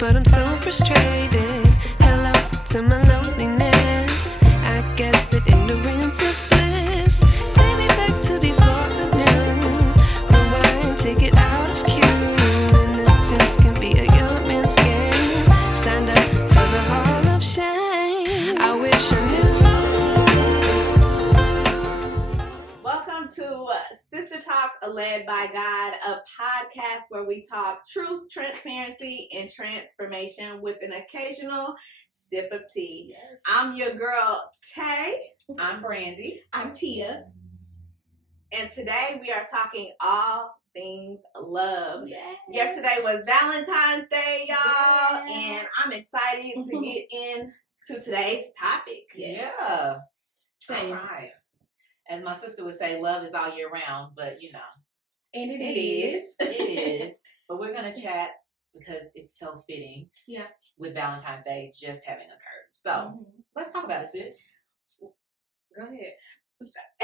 but I'm so frustrated. Hello to my loneliness. I guess that ignorance is bliss. Take me back to before I knew. Rewind, take it out of cue. Innocence can be a young man's game. Signed up for the hall of shame. I wish I knew. Welcome to Sister Talks, led by God, a podcast where we talk truth, transparency, and transformation with an occasional sip of tea. Yes. I'm your girl, Teaa. I'm Brandie. I'm Teaa. And today we are talking all things love. Yes. Yesterday was Valentine's Day, y'all, Yes. and I'm excited to get into today's topic. Yeah. Same. All right. As my sister would say, love is all year round, but you know. And it It is. It is. But we're going to chat because it's so fitting. Yeah. With Valentine's Day just having occurred. So let's talk about it, sis. Go ahead.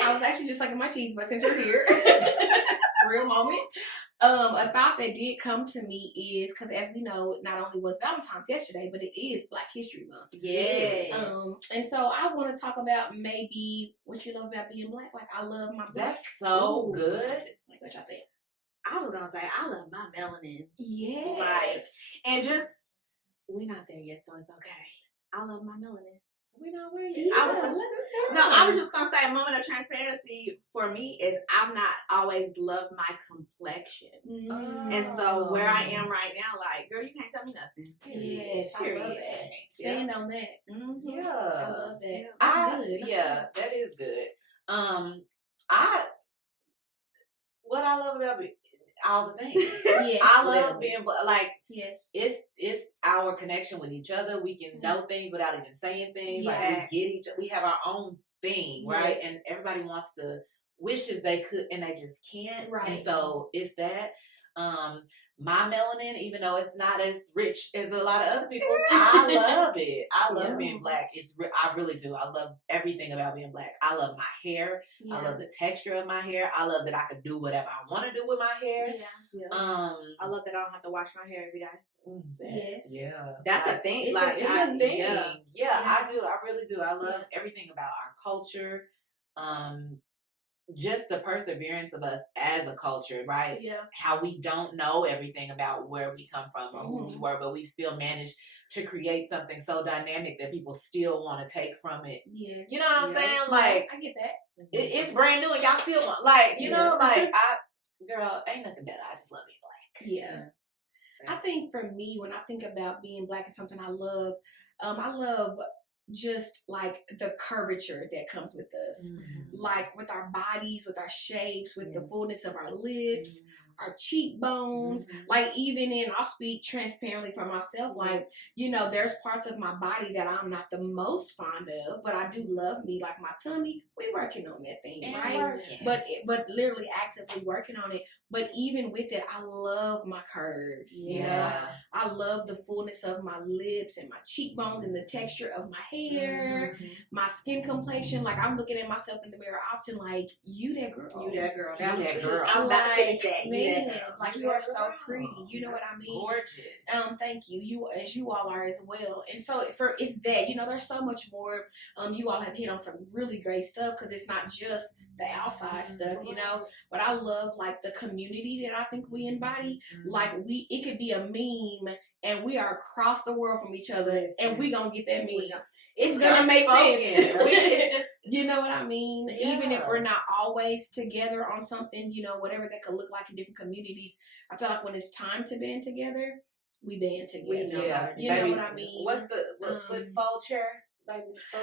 I was actually just sucking my teeth, but since we're here, real moment. A thought that did come to me is because, as we know, not only was Valentine's yesterday, but it is Black History Month. Yes. And so I want to talk about maybe what you love about being Black. Like, I love my Black. That's so good. Like, what y'all think? I was gonna say I love my melanin. Yes. Like, and just we're not there yet, so it's okay. I love my melanin. We're not where Yeah, yet. I was just gonna say a moment of transparency for me is I've not always loved my complexion. And so where I am right now, like, girl, you can't tell me nothing. Yes, I love that. Stand on that. Yeah. I love that. That's good. That's Yeah, that is good. What I love about all the things. Yes. I love being like Yes. it's our connection with each other. We can know things without even saying things. Like we Yes. get each. We have our own thing, right? Yes. And everybody wants to wishes they could, and they just can't. Right. And so it's that. My melanin, even though it's not as rich as a lot of other people's, I love it. I love being Black. I really do. I love everything about being Black. I love my hair. I love the texture of my hair. I love that I could do whatever I want to do with my hair. Yeah. I love that I don't have to wash my hair every day. Yes. Yeah. That's a thing. It's Like, It's I, a thing. yeah. Yeah, I do. I really do. I love everything about our culture. Just the perseverance of us as a culture, right? Yeah. How we don't know everything about where we come from or who we were, but we've still managed to create something so dynamic that people still want to take from it. Yes. You know what I'm saying? Like, I get that. it's brand new and y'all still want, like, you know, like, girl, ain't nothing better. I just love being Black. Yeah. I think for me, when I think about being Black, is something I love. I love just like the curvature that comes with us, like with our bodies, with our shapes, with the fullness of our lips, our cheekbones. Like, even in, I'll speak transparently for myself, like, you know, there's parts of my body that I'm not the most fond of, but I do love me. Like my tummy, we working on that thing, right? But literally actively working on it. But even with it, I love my curves. You know? I love the fullness of my lips and my cheekbones and the texture of my hair, my skin complexion. Like, I'm looking at myself in the mirror often like, you that girl. You that girl. You that girl. I'm about to finish that. Man, like, you are so pretty. You know what I mean? Gorgeous. Thank you. You all are as well. And so it's that, you know, there's so much more. You all have hit on some really great stuff because it's not just the outside stuff, you know. But I love like the community that I think we embody. Like, it could be a meme and we are across the world from each other and we gonna get that meme. It's gonna make sense. It's just, you know what I mean? Yeah. Even if we're not always together on something, you know, whatever that could look like in different communities, I feel like when it's time to band together, we band together. You know what I mean? What's the football chair?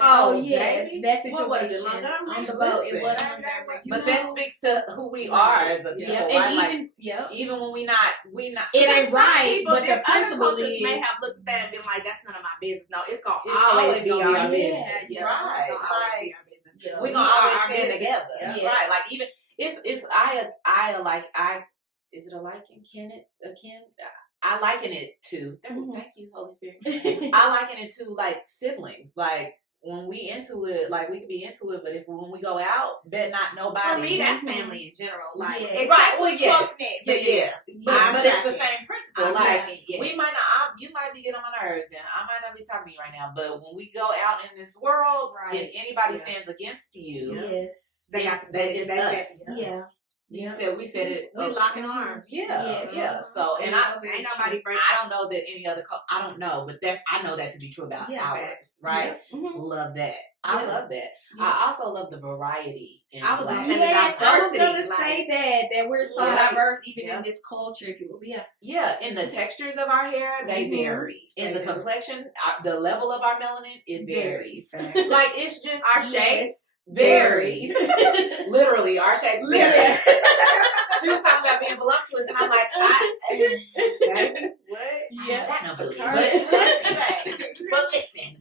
Oh yes, baby? that What was it, situation Montgomery? on the boat. It Listen. was Montgomery. But that speaks to who we are as a people, Yeah, right? and even when we not. It ain't Some right, people, but the principle cultures is may have looked at that and been like, "That's none of my business." No, it's gonna It's always be gonna our be business. business. Yeah, Right. it's gonna always be our business. Yeah. We're gonna always stand business. together, Yes. right? Like, even it's I like I. Is it a liken? Can it akin? I liken it to. Thank you, Holy Spirit. I liken it to like siblings, like. when we into it, like we can be into it, but if when we go out, bet not nobody. For me, that's family in general. Like, Yes. especially Well, yes. close knit. Yeah, yeah. But it's the same principle. I'm Like tracking, yes. we might not, you might be getting on my nerves, and I might not be talking to you right now. But when we go out in this world, Right. if anybody Yeah. stands against you, Yes. They got to stay. it's They us. stay together. Yeah. You said we said it. We locking arms. Yeah, Yes. yeah. So, and Ain't nobody break. I don't know that any other. I don't know, but I know that to be true about Yeah. ours, right? Yeah. Mhm. Love that. I Yeah. love that. Yeah. I also love the variety. In I was Black. gonna say Yes, I was diversity, gonna like- say that we're so Yeah. diverse even Yeah. in this culture, if you will. Yeah. Yeah, in the textures of our hair, they Mhm. vary. In They the do. complexion, the level of our melanin, it varies. Varies. Like it's just Our shades vary. Vary. Literally, our shades vary. Literally. She was talking about being voluptuous, and I'm like, What? Yeah. got no booty. But Listen,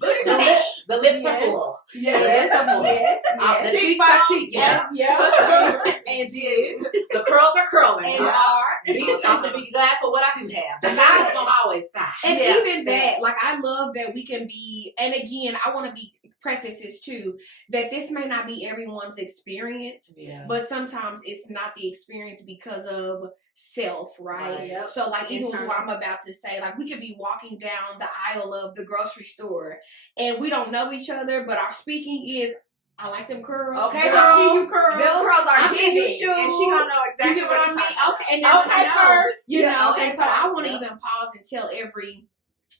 the lips are Yes. full. Yes. The lips are full. Yes. The Yes. cheeks are cheeky. Yeah. And yes. The curls are curling. And are. I'm gonna be glad for what I do have. The guys gonna always stop. And Yeah. even that, like, I love that we can be, and again, I want to be preface this too, that this may not be everyone's experience, Yeah. but sometimes it's not the experience because of self, right? Right. Yep. So like even Internal. what I'm about to say, like we could be walking down the aisle of the grocery store and we don't know each other, but our speaking is, I like them curls. Okay, Girl, I see girl. you curls. Them curls are I see you giving, and she gonna know You exactly get what I you're mean? talking about. Okay, and then Okay, know, first. you Yeah, know, okay, and so I first, want to yeah. even pause and tell every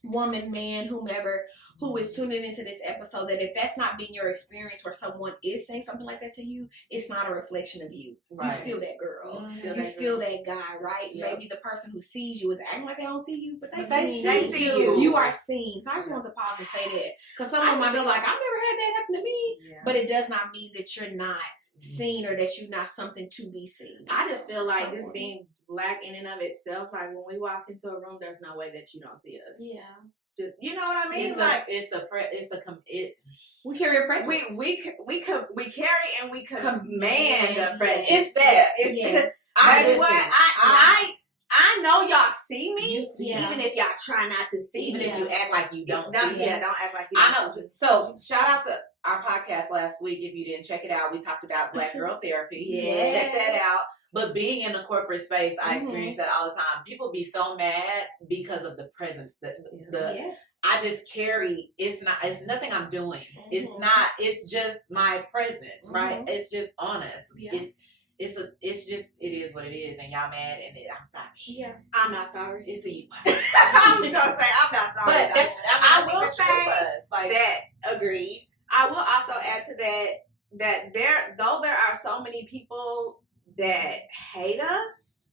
woman, man, whomever who is tuning into this episode that if that's not been your experience where someone is saying something like that to you, it's not a reflection of you. Right. You still that girl. Mhm. You still that guy, right? Yep. Maybe the person who sees you is acting like they don't see you, but they, But they see see you. You are seen. So I just want to pause and say that because someone might be like, I've never had that happen to me, Yeah. but it does not mean that you're not seen or that you're not something to be seen. I just feel like Someone. just being black in and of itself, like when we walk into a room, there's no way that you don't see us. Yeah. Just, you know what I mean? It's Like We carry a presence. we carry and we command Command, a presence. yes. It's that. It's Yes. baby, what? I know y'all see me, You see me. even if y'all try not to see even me. if you act like you don't see Yeah, it. don't act like you I don't know. see me. So shout out to our podcast last week. If you didn't check it out, we talked about Black Girl Therapy. Yes. Check that out. But being in the corporate space, I Mhm. experience that all the time. People be so mad because of the presence. Yes. I just carry. It's nothing I'm doing. It's Mhm. not. It's just my presence, right? Mhm. It's just honest. Yeah. It's just it is what it is, and y'all mad, and I'm sorry. Yeah. I'm not sorry. It's a you. I was gonna say I'm not sorry. But that's, I think will that's true say for us. Like, that agreed. I will also add to that there are so many people that hate us,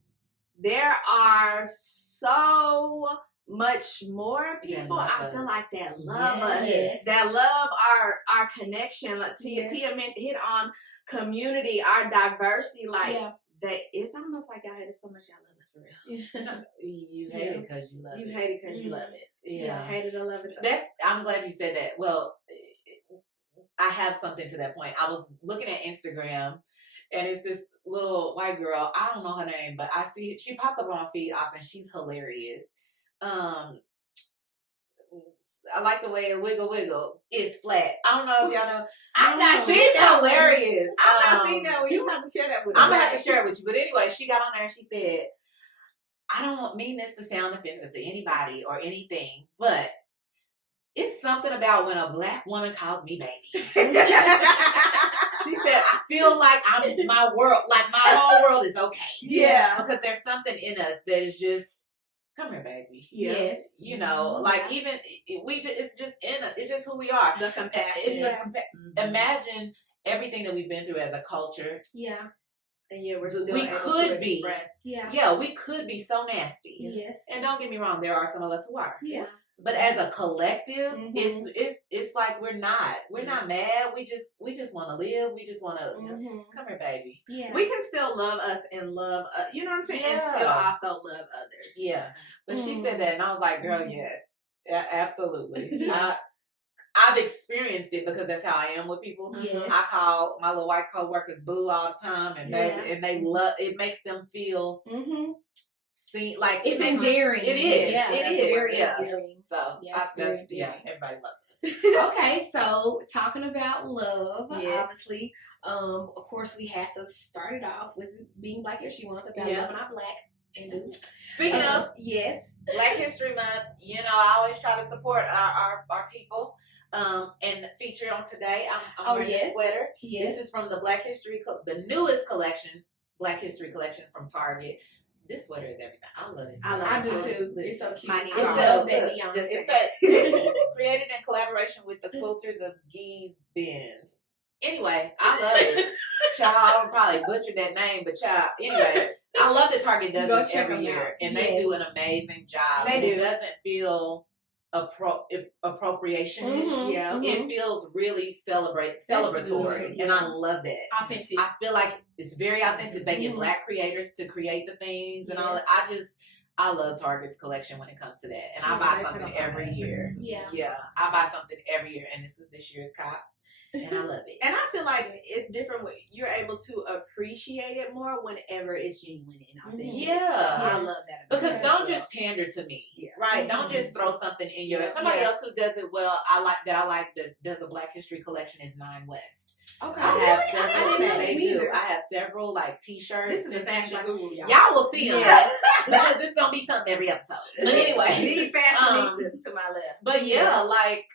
there are so much more people love I feel us. like that love us, Yes. that love our connection. Like Tia hit on community, our diversity, like Yeah. that. It's almost like y'all hate us so much, y'all love us for real. you hate it because you love You it. hate it because you love it. Yeah. Hate it or love it. I'm glad you said that. Well, I have something to that point. I was looking at Instagram, and it's this little white girl. I don't know her name, but I see she pops up on my feed often. She's hilarious. I like the way it wiggle. It's flat. I don't know if y'all know. I'm not She's seeing that one. hilarious. I'm not seeing that one. You have to share that with me. I'm gonna have to share it with you. But anyway, she got on there and she said, I don't mean this to sound offensive to anybody or anything, but it's something about when a black woman calls me baby. She said, I feel like my whole world is okay. Yeah. Because there's something in us that is just, come here, baby. Yes. You know, like even, it's just in us. It's just who we are. The compassion. It's the imagine everything that we've been through as a culture. Yeah. And yeah, we're still We able could to be. express. Yeah. Yeah, we could be so nasty. Yes. And don't get me wrong, there are some of us who are. Yeah. But as a collective, Mhm. it's like we're not mad. We just want to live. We just want to come here, baby. Yeah. We can still love us and love, you know what I'm saying? And Yeah. still also love others. Yeah. But she said that, and I was like, girl, Mhm. yes, absolutely. I've experienced it because that's how I am with people. Yes. I call my little white coworkers boo all the time, and Yeah. baby, and they love. It makes them feel Mm-hmm. seen. Like It's it makes them- endearing. It is. Yeah. It That's is. very Yeah. endearing. So Yeah, it's very endearing. everybody loves us. Okay, so talking about love, Yes. obviously, of course, we had to start it off with being Black History Month about Yeah. loving our Black. And Speaking of yes, Black History Month, I always try to support our people. And feature on today, I'm wearing this sweater. Yes. This is from the Black History, the newest collection, Black History collection from Target. This sweater is everything. I love this. I do too. It's so cute. Mine I is. love that neon. Created in collaboration with the quilters of Gee's Bend. Anyway, I love it. Child, I'll probably butchered that name, but child. Anyway, I love that Target does this every year, and they do an amazing job. They do. It doesn't feel appropriation-ish. Mhm, Yeah. mhm. It feels really celebratory, good, and I love that. Authentic. I feel like it's very authentic. They get Mhm. Black creators to create the things and all Yes. that. I love Target's collection when it comes to that. And I Yeah, buy they something put on every that. year. Yeah. Yeah. I buy something every year. And this is this year's cop. And I love it. And I feel like it's different. You're able to appreciate it more whenever it's genuine and authentic. Yeah. I love that. About Because it don't as well. just pander to me, Yeah. right? Mhm. Don't just throw something in your. Yeah. Somebody Yeah. else who does it well, I like that does a Black History collection is Nine West. Okay. I have really? I several. didn't know They me do. either. I have several like T-shirts. This is a and fashion like, Google, y'all. y'all will see them Yes. because it's gonna be something every episode. But anyway, The fashionista to my left. but yeah, Yes. like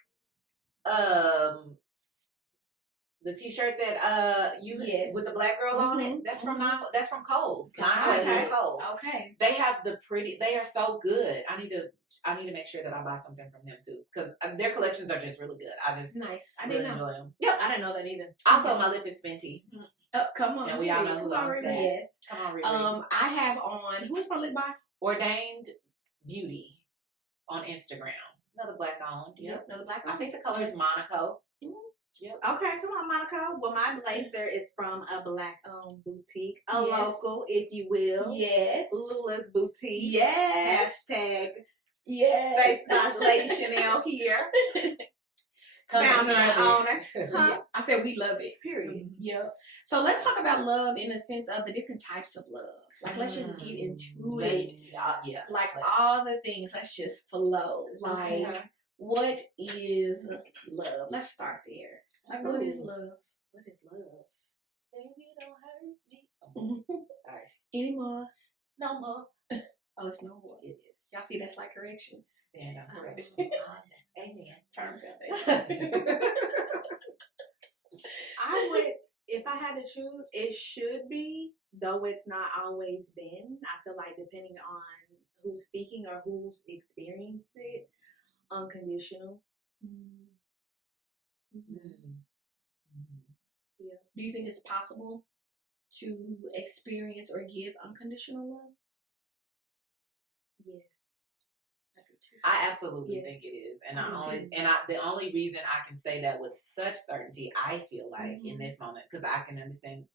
the T-shirt that Yes. with the Black girl on it. Mhm, That's from mhm. That's from Kohl's. Okay. Nine West from Kohl's. Okay. They have they are so good. I need to make sure that I buy something from them too because their collections are just really good. I just Nice. I really didn't know. enjoy them. Yep, I didn't know that either. Also, my lip is Fenty. Come on. And we all know who owns that. Yes. Come on, Riri. I have on. Who's my lip by? Ordained Beauty on Instagram. Another Black owned. Yep. Another Black I one. think the color is Monaco. Yep. Okay, come on, Monica. Well, my blazer is from a Black-owned boutique, a Yes. local, if you will. Yes. Lula's Boutique. Yes. Hashtag Yes. face by Lady Chanel here. Founder and owner. Huh? I said we love it. Period. Mhm. Yep. So let's talk about love in the sense of the different types of love. Like let's just get into it. Yeah. Like let's. all the things. Let's just flow. Like Okay. what is love? Let's start there. Like what is love? What is love? Baby, don't hurt me. Oh, sorry. Anymore? No more. Oh, it's no more. It is. Y'all see that's like corrections. Stand up correction. Amen. Term got I would, if I had to choose, it should be, though it's not always been. I feel like depending on who's speaking or who's experienced it, unconditional. Yeah. Do you think it's possible to experience or give unconditional love? Yes. I do too. I absolutely Yes. think it is, and Me too. the only reason I can say that with such certainty, I feel like in Mhm. this moment, because I can understand,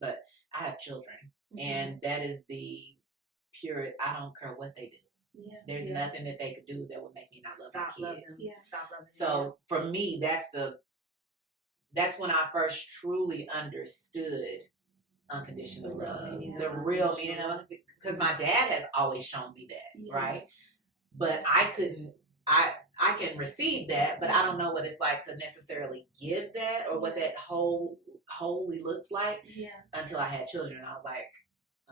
but I have children, Mhm. and that is the pure. I don't care what they do. Yeah. There's Yeah. nothing that they could do that would make me not love Stop my loving kids. them. Yeah. Stop loving them. So for me, that's when I first truly understood unconditional The real love, meaning of the real meaning unconditional of it. Because my dad has always shown me that, Yeah. right? But I couldn't. I can receive that, but I don't know what it's like to necessarily give that or what that wholly looked like Yeah. until I had children. I was like,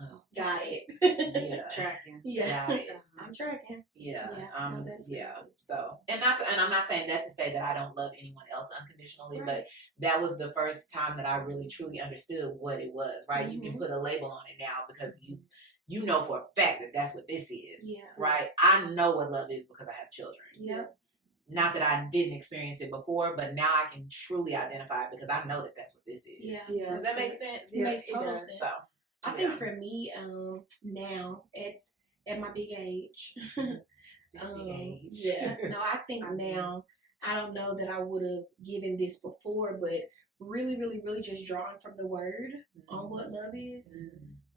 oh, Got it. yeah. Tracking. Yeah. Got it. I'm tracking. Yeah, Yeah, no, that's yeah. good. So, and I'm not saying that to say that I don't love anyone else unconditionally, Right. but that was the first time that I really truly understood what it was. Right? You can Mhm. put a label on it now because you know for a fact that that's what this is. Yeah. Right? I know what love is because I have children. Yeah. Not that I didn't experience it before, but now I can truly identify it because I know that that's what this is. Yeah. Yeah. Does that make sense? It makes it total does. sense. So, I think for me, now at my big age, it's the age. yeah. No, I think now I don't know that I would have given this before, but really, really, really just drawing from the word on what love is,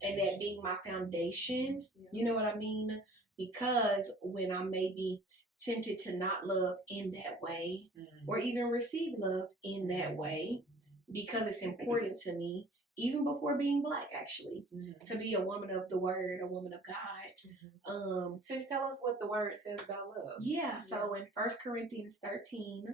and that being my foundation. You know what I mean? Because when I may be tempted to not love in that way, or even receive love in that way, because it's important to me, even before being Black, actually, to be a woman of the word, a woman of God. Sis, tell us what the word says about love. Yeah, so in 1 Corinthians 13,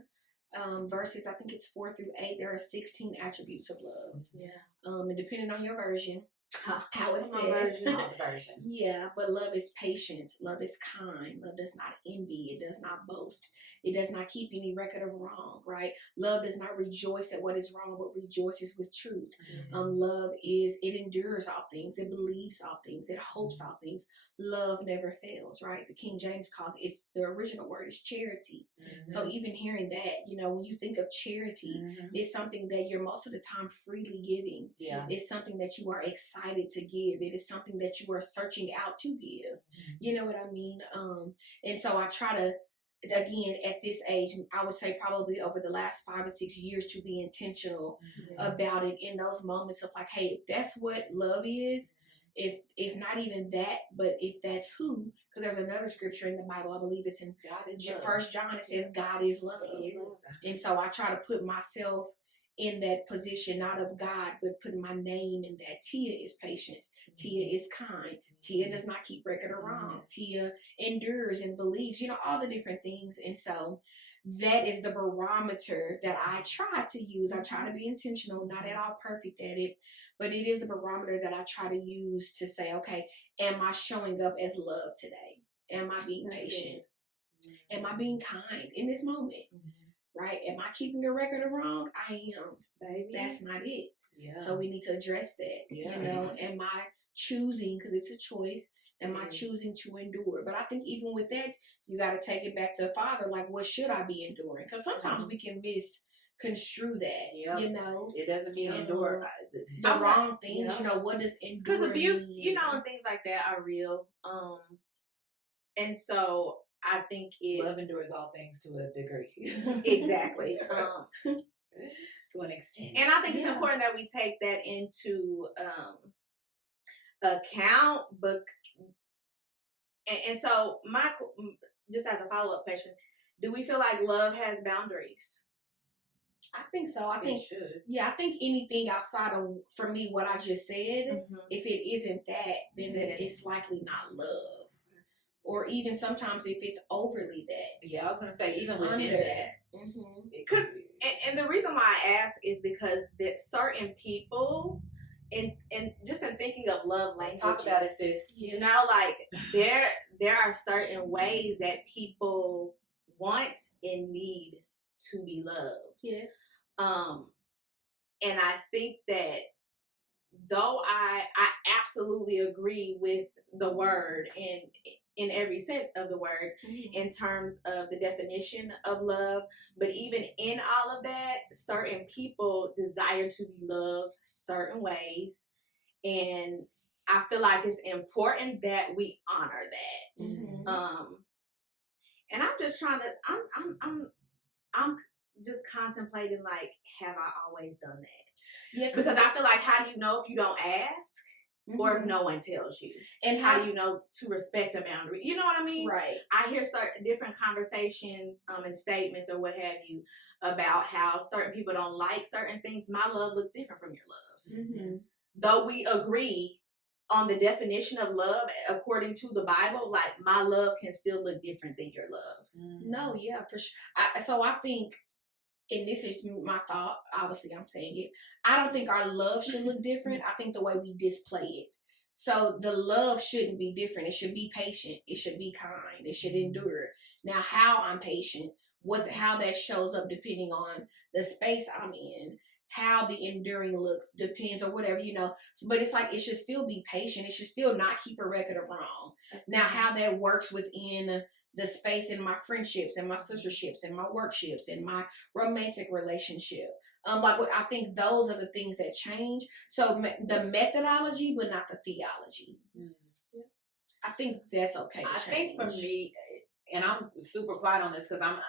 verses, I think it's 4-8, there are 16 attributes of love. Yeah. And depending on your version, how it Come on, says. version. All the versions. Yeah, but love is patient. Love is kind. Love does not envy. It does not boast. It does not keep any record of wrong, right? Love does not rejoice at what is wrong, but rejoices with truth. Love it endures all things. It believes all things. It hopes all things. Love never fails, right? The King James calls it's the original word is charity. So even hearing that, when you think of charity, it's something that you're most of the time freely giving. Yeah. It's something that you are excited to give. It is something that you are searching out to give. You know what I mean? And so I try to, again, at this age, I would say probably over the last 5 or 6 years, to be intentional about it in those moments of like, hey, if that's what love is, if not even that, but if that's who, because there's another scripture in the Bible, I believe it's in First John, it says God is love. And so I try to put myself in that position, not of God, but putting my name in that. Teaa is patient. Teaa is kind. Teaa does not keep record of wrong. Teaa endures and believes, all the different things. And so that is the barometer that I try to use. I try to be intentional, not at all perfect at it, but it is the barometer that I try to use to say, okay, am I showing up as love today? Am I being patient? Am I being kind in this moment? Right? Am I keeping a record of wrong? I am. Baby. That's not it. Yeah. So we need to address that. Yeah. Am I choosing, because it's a choice, am I choosing to endure? But I think even with that, you got to take it back to the Father. Like, what should I be enduring? Because sometimes we can misconstrue that. Yeah. It doesn't mean endure the wrong things. What does endure? Because abuse, mean? and things like that are real. And so I think love endures all things to a degree. Exactly. To an extent. And I think it's important that we take that into account. But and so just as a follow-up question, do we feel like love has boundaries? I think so. I think it should. Yeah, I think anything outside of, for me, what I just said, if it isn't that, then it's likely not love. Or even sometimes if it's overly that. Yeah, I was gonna say even within that. Because and the reason why I ask is because that certain people, and just in thinking of love languages, talk about it, sis. Like there are certain ways that people want and need to be loved. Yes. And I think that though I absolutely agree with the word in every sense of the word, in terms of the definition of love, but even in all of that, certain people desire to be loved certain ways, and I feel like it's important that we honor that. And I'm just trying to, I'm just contemplating, like, have I always done that? Yeah, because I feel like, how do you know if you don't ask? Or if no one tells you? And how do you know to respect a boundary? You know what I mean? Right. I hear certain different conversations and statements or what have you about how certain people don't like certain things. My love looks different from your love. Though we agree on the definition of love according to the Bible, like, my love can still look different than your love. No, yeah, for sure. So I think, and this is my thought, obviously I'm saying it, I don't think our love should look different. I think the way we display it. So the love shouldn't be different. It should be patient. It should be kind. It should endure. Now, how I'm patient, how that shows up depending on the space I'm in, how the enduring looks depends, or whatever, but it's like, it should still be patient. It should still not keep a record of wrong. Now, how that works within the space in my friendships and my sisterships and my workships and my romantic relationship. I think those are the things that change. So the methodology, but not the theology. I think that's okay to change. I think for me, and I'm super quiet on this because I'm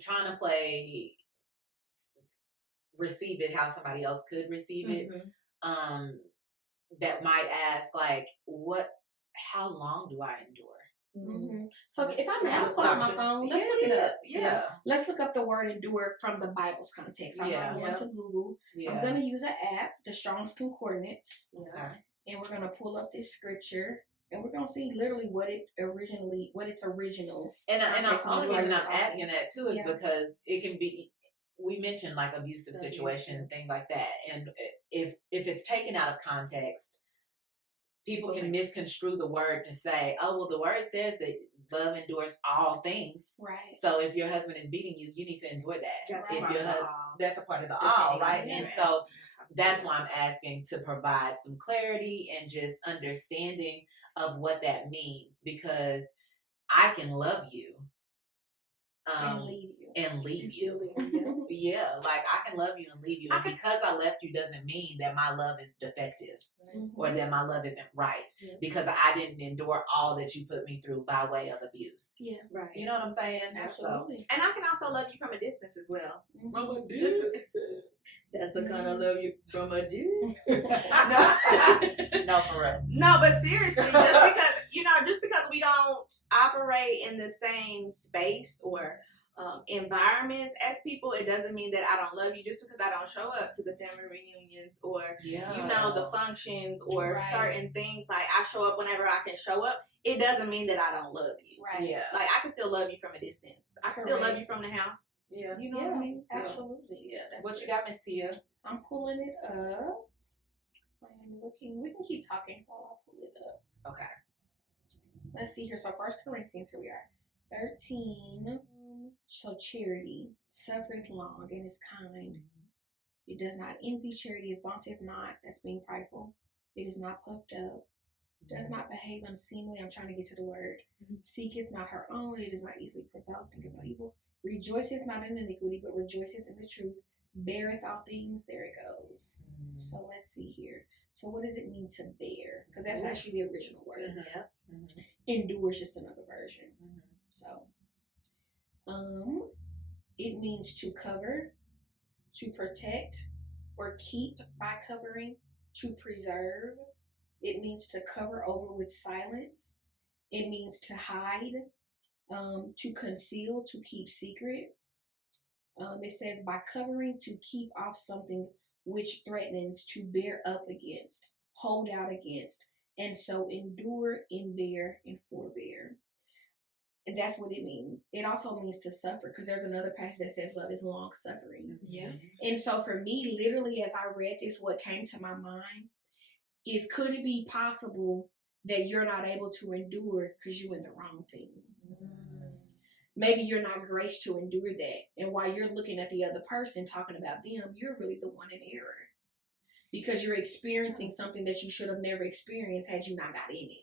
trying to play receive it how somebody else could receive it. That might ask, like, how long do I endure? So if I'll pull out my phone, let's look it up. Yeah. Let's look up the word endure from the Bible's context. I'm going to Google. I'm going to use an app, the Strong's Concordance. Okay. And we're going to pull up this scripture. And we're gonna see literally what its original. And the context only means reason while I'm you're asking that too is Yeah. because it can be. We mentioned like abusive situations, things like that, and if it's taken out of context, people can misconstrue the word to say, "Oh, well, the word says that love endures all things." Right. So if your husband is beating you, you need to endure that. That's If part your of the husband, all. that's a part of the Depending all, on right? the And man. so that's why I'm asking to provide some clarity and just understanding of what that means, because I can love you And leave you. and leave you. Still leave you. Yeah, like I can love you and leave you, and because I left you doesn't mean that my love is defective or that my love isn't right, because I didn't endure all that you put me through by way of abuse. Yeah. Right. You know what I'm saying? Absolutely. And I can also love you from a distance as well. From a Just- That's the kind of love you from a distance. No. No, for real. No, but seriously, just because we don't operate in the same space or environments as people, it doesn't mean that I don't love you. Just because I don't show up to the family reunions or the functions or certain things, like I show up whenever I can show up, it doesn't mean that I don't love you. Right. Yeah. Like I can still love you from a distance. I can still love you from the house. Yeah. You know what I mean? So, Absolutely. yeah. That's What you got, Miss Tia? I'm pulling it up. I am looking. We can keep talking while I pull it up. Okay. Let's see here. So 1 Corinthians, here we are. 13. So charity suffereth long and is kind. It does not envy. Charity it vaunteth not. That's being prideful. It is not puffed up. Does not behave unseemly. I'm trying to get to the word. Seeketh not her own. It is not easily provoked. Think of no evil. Rejoiceth not in iniquity, but rejoiceth in the truth. Beareth all things. There it goes. So let's see here. So what does it mean to bear? Because that's actually the original word. Endure is just another version. So, it means to cover, to protect, or keep by covering, to preserve. It means to cover over with silence. It means to hide, to conceal, to keep secret. It says by covering, to keep off something which threatens, to bear up against, hold out against, and so endure, bear, and forbear. And that's what it means. It also means to suffer, because there's another passage that says love is long suffering. Yeah. And so for me, literally, as I read this, what came to my mind is, could it be possible that you're not able to endure because you're in the wrong thing? Maybe you're not graced to endure that. And while you're looking at the other person, talking about them, you're really the one in error. Because you're experiencing something that you should have never experienced had you not got in it.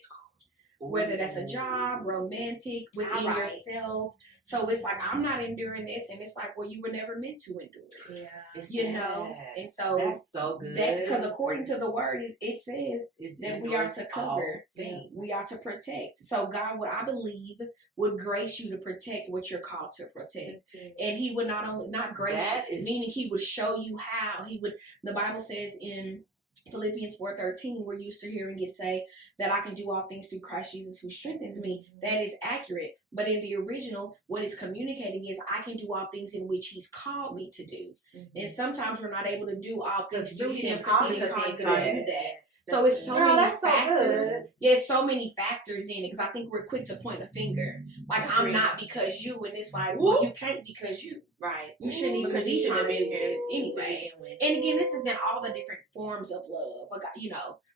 Whether that's a job, romantic, within yourself. So it's like, I'm not enduring this. And it's like, well, you were never meant to endure it. It's You sad. know? And so That's so good. because according to the word, it says that we are to cover, things. we are to protect. So God, what I believe, would grace you to protect what you're called to protect. And he would not grace you, meaning he would show you how. The Bible says in Philippians 4:13, we're used to hearing it say that I can do all things through Christ Jesus who strengthens me. That is accurate. But in the original, what it's communicating is I can do all things in which he's called me to do. And sometimes we're not able to do all things through him because he didn't call us to do that. So it's so many factors. It's so many factors in it, because I think we're quick to point a finger. Like, I'm not because you, and it's like, well, you can't because you. Right. You shouldn't even be trying to do this anyway. And again, this is in all the different forms of love. Like,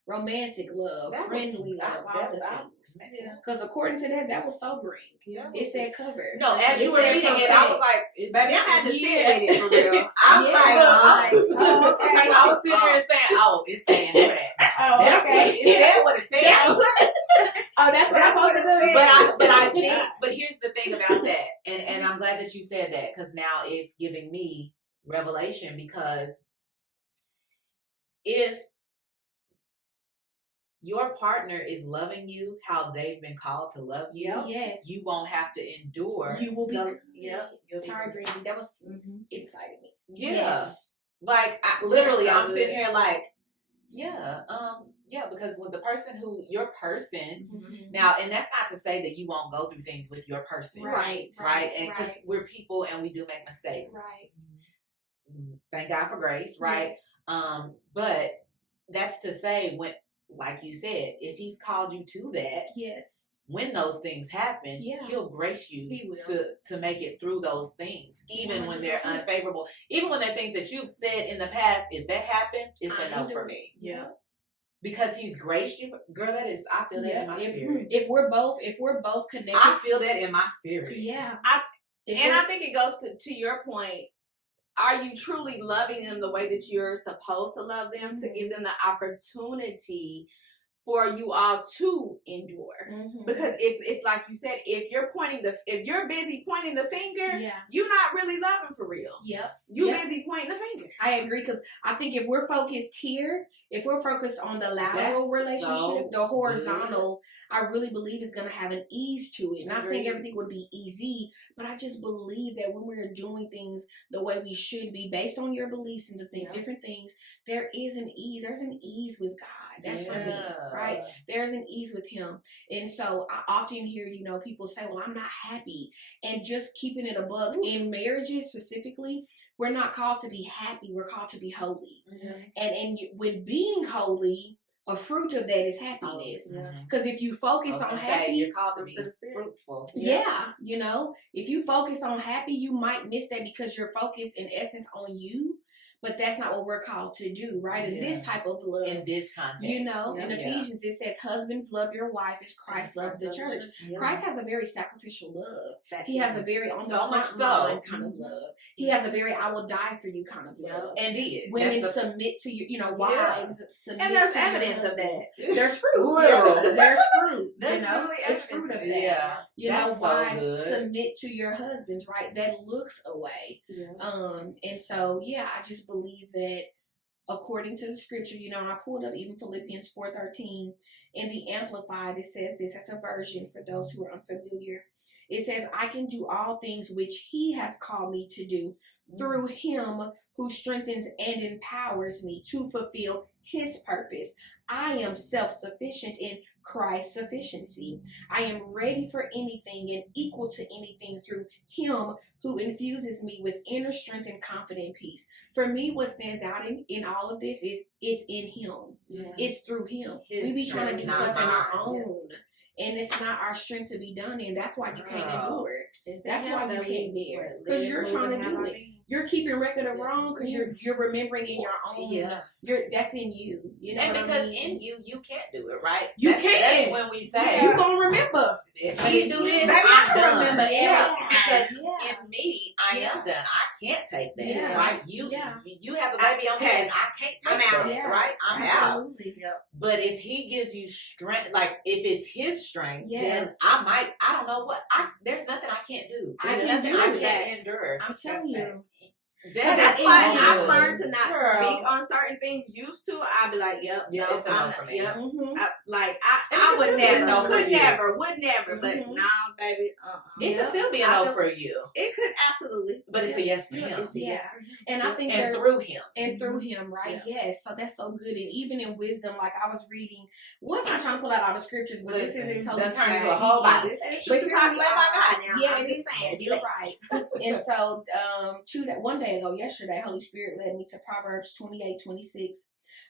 romantic love, friendly love, all the things. Because according to that was sobering. Yeah. It said cover. No, as you were reading it, I was like, baby, I had to sit with it for real. I was okay. I was sitting there saying, oh, it's saying that. Oh, That's okay. it said what it said. That's what I'm supposed to do. But I think, but here's the thing about that, and I'm glad that you said that, because now it's giving me revelation, because if your partner is loving you how they've been called to love you, yes, you won't have to endure. You will be. Sorry, Brandie. That was it excited me. Yeah. Yes. Like literally, I'm sitting here like, because with the person your person now, and that's not to say that you won't go through things with your person, right? And because we're people and we do make mistakes, right? Thank God for grace, right? But that's to say, like you said, if he's called you to that, Yes. when those things happen, he'll grace you to make it through those things, even when they're 100%. unfavorable, even when they're things that you've said in the past. If that happened, it's a no for me. Yeah. Because he's graced you, girl. That is, I feel that in my spirit. If we're both connected, I feel that in my spirit. Yeah. I think it goes to your point. Are you truly loving them the way that you're supposed to love them, to give them the opportunity for you all to endure? Because if it's like you said, if you're busy pointing the finger, you're not really loving for real. You busy pointing the finger. I agree, because I think if we're focused here, if we're focused on the lateral relationship, the horizontal, I really believe is going to have an ease to it. Not saying everything would be easy, but I just believe that when we're doing things the way we should be, based on your beliefs and different things, there is an ease. There's an ease with God. That's for me, right? There's an ease with him. And so I often hear, people say, well, I'm not happy. And just keeping it above, in marriages specifically, we're not called to be happy. We're called to be holy. And when being holy, a fruit of that is happiness. Because if you focus on happy, you're called to be fruitful. If you focus on happy, you might miss that because you're focused in essence on you. But that's not what we're called to do, right? In this type of love. In this context. In Ephesians, it says, husbands, love your wife as Christ loves the church. Christ has a very sacrificial love. He has a very on the front line kind of love. He has a very I will die for you kind of love. Indeed. Women submit to you, wives submit and there's to evidence of that. There's fruit. There's fruit. There's really it's fruit of that. Wives submit to your husbands, right? That looks away. And so, I just believe that according to the scripture, I pulled up even Philippians 4:13 in the Amplified. It says this as a version for those who are unfamiliar. It says, I can do all things which he has called me to do through him who strengthens and empowers me to fulfill his purpose. I am self-sufficient in Christ's sufficiency. I am ready for anything and equal to anything through him who infuses me with inner strength and confident peace. For me, what stands out in all of this is it's in him. It's through him. We be trying to do stuff in our own. And it's not our strength to be done in. That's why you can't endure it. That's why you can't bear it. Because you're trying to do it. You're keeping record of wrong because you're remembering in your own. That's in you. And because in you can't do it, right? You can't. That's when we say you gonna remember. If he do this, I I'm done. remember every Because in me, I am done. I can't take that, right? You have a baby on me, and I can't take that, right? I'm out. But if he gives you strength, like if it's his strength, then I don't know what there's nothing I can't do. There's nothing I can't endure. I'm telling you. That's why I've learned to not speak on certain things. Used to, I'd be like, "Yep, no, it's a no for me." Yep, I would never, would never. But nah, baby, it could still be a no for you. It could absolutely, but it's a yes for him. And I think through him, right? Yes, so that's so good. And even in wisdom, like I was reading, not trying to pull out all the scriptures, but this is his Holy Spirit. A whole Bible. But you're talking about God now. Yeah, it is saying you're right. And so, one day ago, yesterday, Holy Spirit led me to Proverbs 28:26.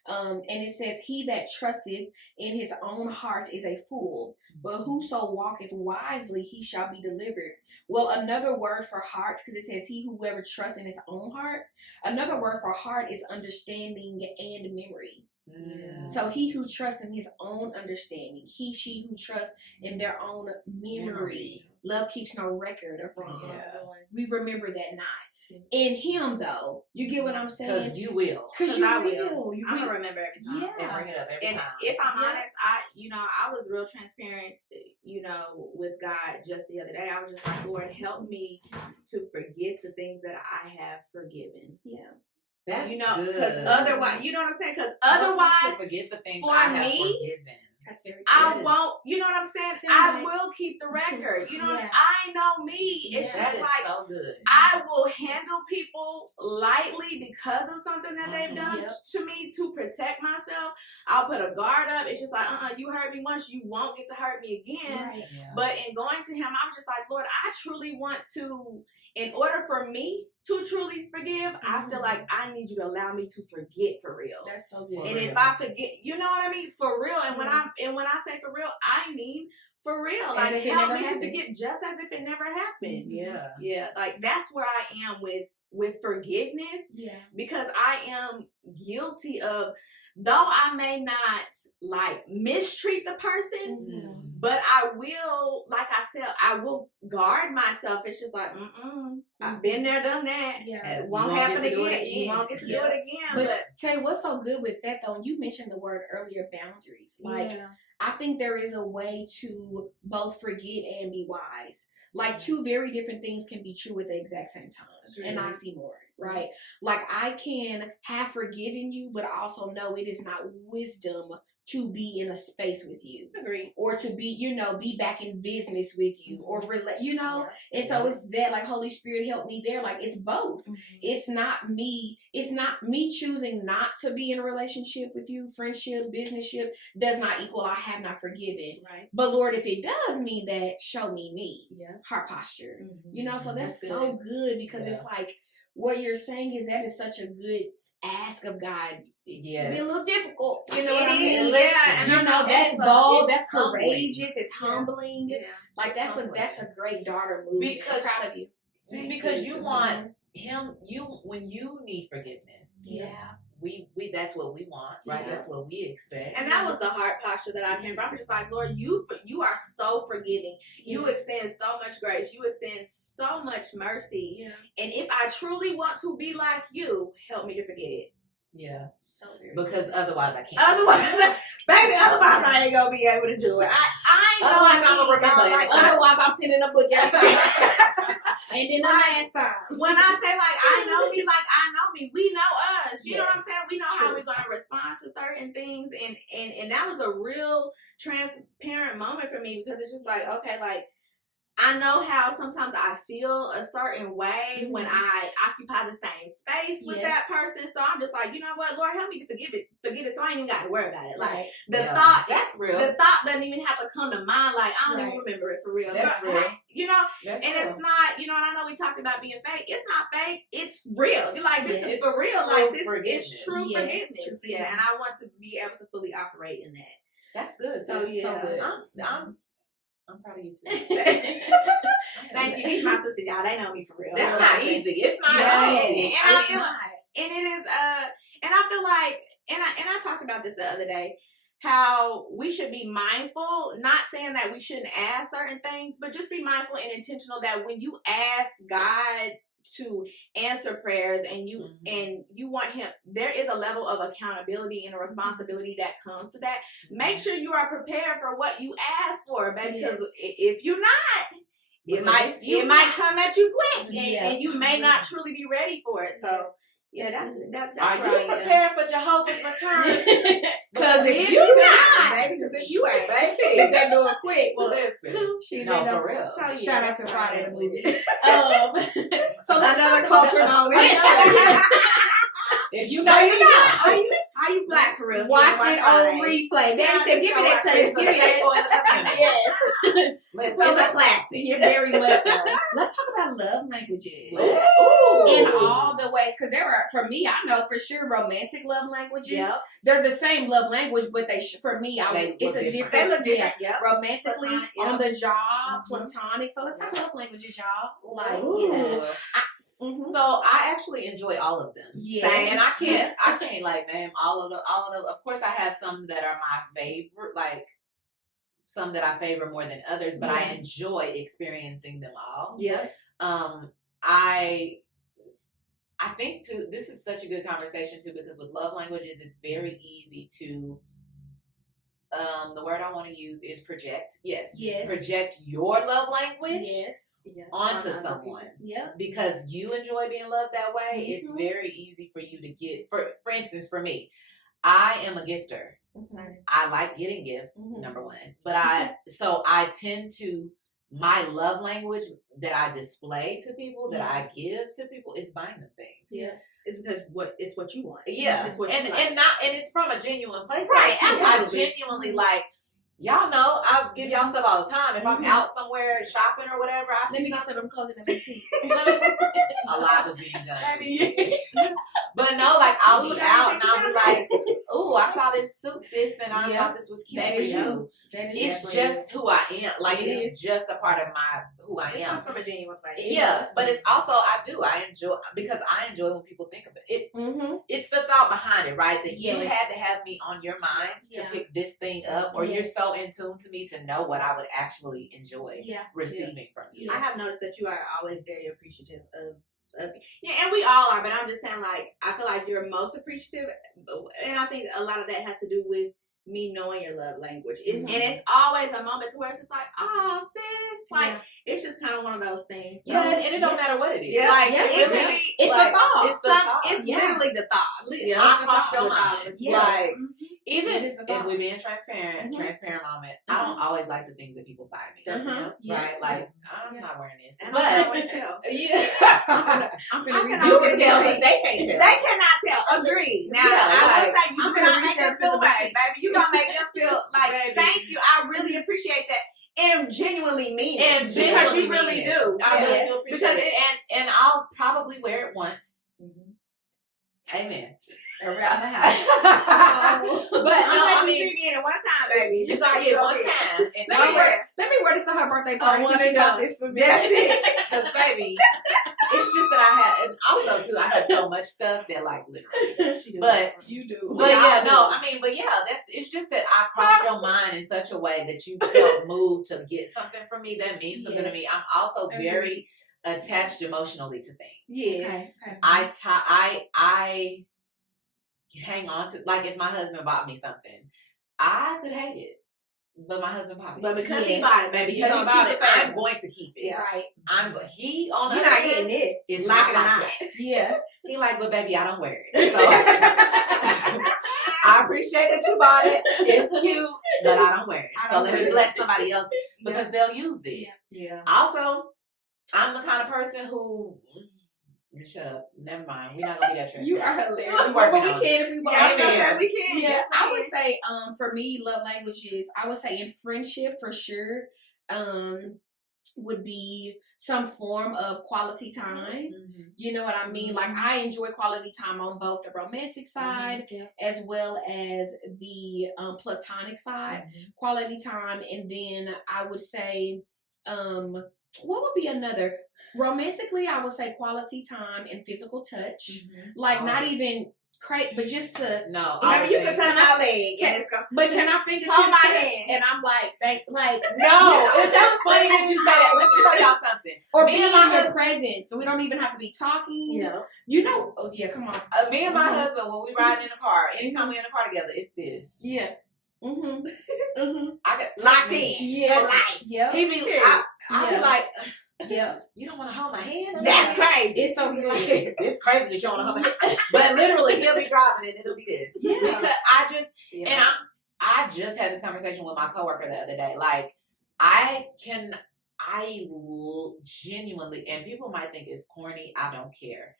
And it says, he that trusteth in his own heart is a fool, but whoso walketh wisely, he shall be delivered. Well, another word for heart, because it says whoever trusts in his own heart. Another word for heart is understanding and memory. So he who trusts in his own understanding, she who trusts in their own memory. Love keeps no record of wrong. We remember that not. In him, though, you get what I'm saying? Because you will. Because I will. I'm gonna remember every time. And bring it up every time. If I'm honest, I was real transparent, with God just the other day. I was just like, Lord, help me to forget the things that I have forgiven. That's because otherwise, you know what I'm saying? Because otherwise, to forget the things for I have me, forgiven. That's very I good. won't, you know what I'm saying? Same I way. will keep the record. You know what I mean? Yeah. I know me. It's Yeah. just That is like, so good. I will handle people lightly because of something that they've done Yep. to me to protect myself. I'll put a guard up. It's just like, you hurt me once, you won't get to hurt me again. Right. Yeah. But in going to him, I was just like, Lord, I truly want to, in order for me to truly forgive, I feel like I need you to allow me to forget for real. That's so good. And if I forget, you know what I mean? For real. And when when I say for real, I mean for real. As Like, if it help never me happened. to forget just as if it never happened. Yeah. Yeah. Like, that's where I am with forgiveness, Yeah. because I am guilty of, though I may not like mistreat the person, Mm-hmm. but I will, like I said, I will guard myself. It's just like, I've been there, done that. Yeah. It won't You won't happen get to do it again. You again. won't get to do Yeah. it again. But tell you what's so good with that though, and you mentioned the word earlier, boundaries. Like, I think there is a way to both forget and be wise. Like, two very different things can be true at the exact same time. And I see more, right? Like, I can have forgiven you, but I also know it is not wisdom to be in a space with you. Agreed. Or to be, be back in business with you, or Yeah. And so it's that, like, Holy Spirit help me there. Like, it's both. It's not me choosing not to be in a relationship with you. Friendship, businessship does not equal I have not forgiven. Right. But Lord, if it does mean that, show me me. Yeah. Heart posture. Mm-hmm. So that's That's so good, because Yeah. it's like, what you're saying is that is such a good ask of God. Yes. It'd be a little difficult. You know It what I mean? is, yeah, and I know that's it's bold, it's that's humbling. courageous, it's humbling. Yeah. Like, that's a great daughter move. Because- I'm proud of you. Because you want him, when you need forgiveness. Yeah. We that's what we want, right? Yeah. That's what we expect. And that was the heart posture that I came from. I'm just like, Lord, you are so forgiving. You extend so much grace. You extend so much mercy. Yeah. And if I truly want to be like you, help me to forget it. Yeah. So very Because otherwise I can't. Otherwise, baby, I ain't gonna be able to do it. I know. Otherwise I'm gonna remember it. Otherwise, I'm sitting in a book every time. And then the last time. When I say, like, I know me, like, I know me. We know us. You know what I'm Yes. saying? We know how we're going to respond to certain things. And that was a real transparent moment for me, because it's just like, okay, like, I know how sometimes I feel a certain way when I occupy the same space with that person. So I'm just like, you know what, Lord, help me to forget it, so I ain't even got to worry about it. Like, the thought, that's real. the thought doesn't even have to come to mind. Like, I don't even remember it for real. That's Girl, real. You know, That's and real. it's not, and I know we talked about being fake. It's not fake. It's real. You're like, this is It's for real. true Like, this forgiveness. is true Yes, forgiveness. true Yeah, and forgiveness. I want to be able to fully operate in that. That's good. So, yeah. So good. I'm proud of you too. Thank you. These my sisters, y'all. They know me for real. That's not easy. It's not easy. And I feel and it is and I feel like and I talked about this the other day, how we should be mindful, not saying that we shouldn't ask certain things, but just be mindful and intentional that when you ask God to answer prayers and you want him, there is a level of accountability and a responsibility that comes to that. Make sure you are prepared for what you ask for, baby, because if you're not, it might come at you quick, and you may not truly be ready for it. So that's Are where you I am. prepared for Jehovah's return? Because if if you you not, not, baby, because if you ain't, baby, get that door quick. Well, listen, no, for real. So, shout out to Friday the movie. So that's another culture moment. If you know, you know. Are you black for real? Watch it on replay. Daddy said, give me that taste. Give me that. Yes. It's So a classic. You're very much so. Let's talk about love languages. Ooh. In all the ways, because there are, for me, I know for sure romantic love languages. Yep. They're the same love language, but for me, it's a different. They look different. Yeah. Romantically, Platonic, on the job, platonic. So let's talk love languages, y'all. Like, So I actually enjoy all of them. Yes. And I can't like name all of them. Of course, I have some that are my favorite, like some that I favor more than others, but I enjoy experiencing them all. Yes. I think too, this is such a good conversation too, because with love languages, it's very easy to, the word I want to use is project. Yes. Project your love language onto someone. Yeah. Because you enjoy being loved that way, it's very easy for you to get, for instance, for me, I am a gifter. Mm-hmm. I like getting gifts, Mhm. number one. But I tend to, my love language that I display to people, that I give to people, is buying them things. Yeah. It's because it's what you want. Yeah. It's what and you like. and it's from a genuine place. Right, though, too. absolutely. I genuinely like, y'all know, I give y'all stuff all the time. If I'm out somewhere shopping or whatever, I Let see me get something. some clothing and boutique. A lot was being done. But no, like, I'll be out and I'll be like, ooh, I saw this suit, sis, and I thought this was cute That for is you. It's Just who I am. Like, It it's just a part of who I It am. comes from a genuine place. Yeah, but it's also, I enjoy, because I enjoy when people think of it. Mm-hmm. It's the thought behind it, right? That you Yes. had to have me on your mind to pick this thing up, or you're so in tune to me to know what I would actually enjoy receiving from you. I have noticed that you are always very appreciative of and we all are, but I'm just saying, like, I feel like you're most appreciative, and I think a lot of that has to do with me knowing your love language. And it's always a moment to where it's just like, oh, sis, like, it's just kind of one of those things. So, and it don't matter what it is. Yeah, Like, it can be. It's like, the thought. It's the thought. It's literally the thought. I crossed your mind. Yes. Like, even It is the if thought. we're being transparent moment, I don't always like the things that people buy me. Right? Like, I'm not wearing this. And But, I can always tell. I'm gonna you can tell, but they can't tell. They cannot tell. Agreed. Now, I will say, you do not make them feel bad, baby. You gonna make them feel like, thank you. I really appreciate that. And genuinely mean it. Because you really do. I really Yes. do appreciate it. And I'll probably wear it once. Amen. around the house. But I mean, see me in it one time, baby. You got it one time. And Let me wear this to her birthday party. Oh, She got this for me. That's it. Because, baby, it's just that I had, and also, too, I had so much stuff that, like, literally. But you do. But yeah, no, I mean, but yeah, it's just that I crossed your mind in such a way that you felt moved to get something from me that means something to me. I'm also very attached emotionally to things. Yes. Okay. I hang on to, like, if my husband bought me something, I could hate it, but my husband bought it. But because he bought it, baby, Because he he bought bought it, I'm going to keep it. Yeah. Right. He on the You're not getting it. It's Like not it or like not. that. Yeah. He like, but baby, I don't wear it. So I appreciate that you bought it. It's cute, but I don't wear it. So let me bless somebody else because they'll use it. Yeah. Also, I'm the kind of person who. Shut up. Never mind. We're not gonna be that transparent. You are hilarious. I'm working we on can if we want. Yeah, we can. Yeah, I would say, for me, love languages, I would say in friendship for sure, would be some form of quality time. Mm-hmm. You know what I mean? Like, I enjoy quality time on both the romantic side as well as the platonic side. Quality time, and then I would say, what would be another? Romantically, I would say quality time and physical touch. Like, not even but just to no. You can touch my leg. But can I fingertip Hold my touch? hand. And I'm like No, that's funny that you say that. Let me show y'all something. or Me being and in my your husband, presence, so we don't even have to be talking. Yeah. You know. Oh yeah, come on. me and my husband, when we ride in the car, anytime we in the car together, it's this. Yeah. Mhm. I got Locked in. Yeah. For life. Yeah. He be, I be Yeah. like, Yeah. you don't want to hold my hand? That's crazy. It's so good. It's crazy that you don't want to hold my hand. But literally, he'll be driving and it'll be this. Yeah. Because and I just had this conversation with my coworker the other day. Like, I genuinely, and people might think it's corny, I don't care.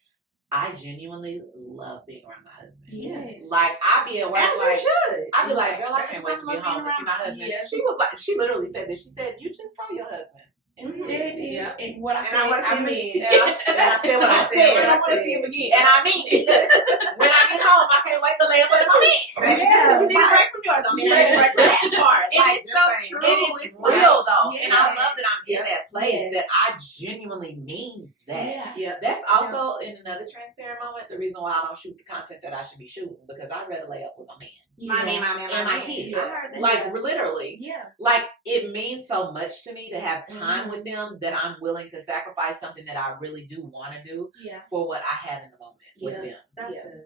I genuinely love being around my husband. Yes. Like, I be at work, As like, you should. I be like, girl, I can't wait to get home to see my husband. Yeah. She was like, she literally said this. She said, you just saw your husband. Yeah. And what I And said, I want to see I him mean. again. And I said what I said. And I want to see him again. And I mean it. When I get home, I can't wait to lay up in my bed. Yeah. You need a break from yours. I mean, I need a break from that part. It Like, is just so saying. true. It is It's real though. Yes. And I love that I'm in that place Yes. that I genuinely mean that. Yeah. That's also in another transparent moment the reason why I don't shoot the content that I should be shooting, because I'd rather lay up with my man. Mommy, And my kids. I heard that. Like, literally. Yeah. Like, it means so much to me to have time with them that I'm willing to sacrifice something that I really do want to do Yeah. for what I have in the moment with them. That's Yeah. good.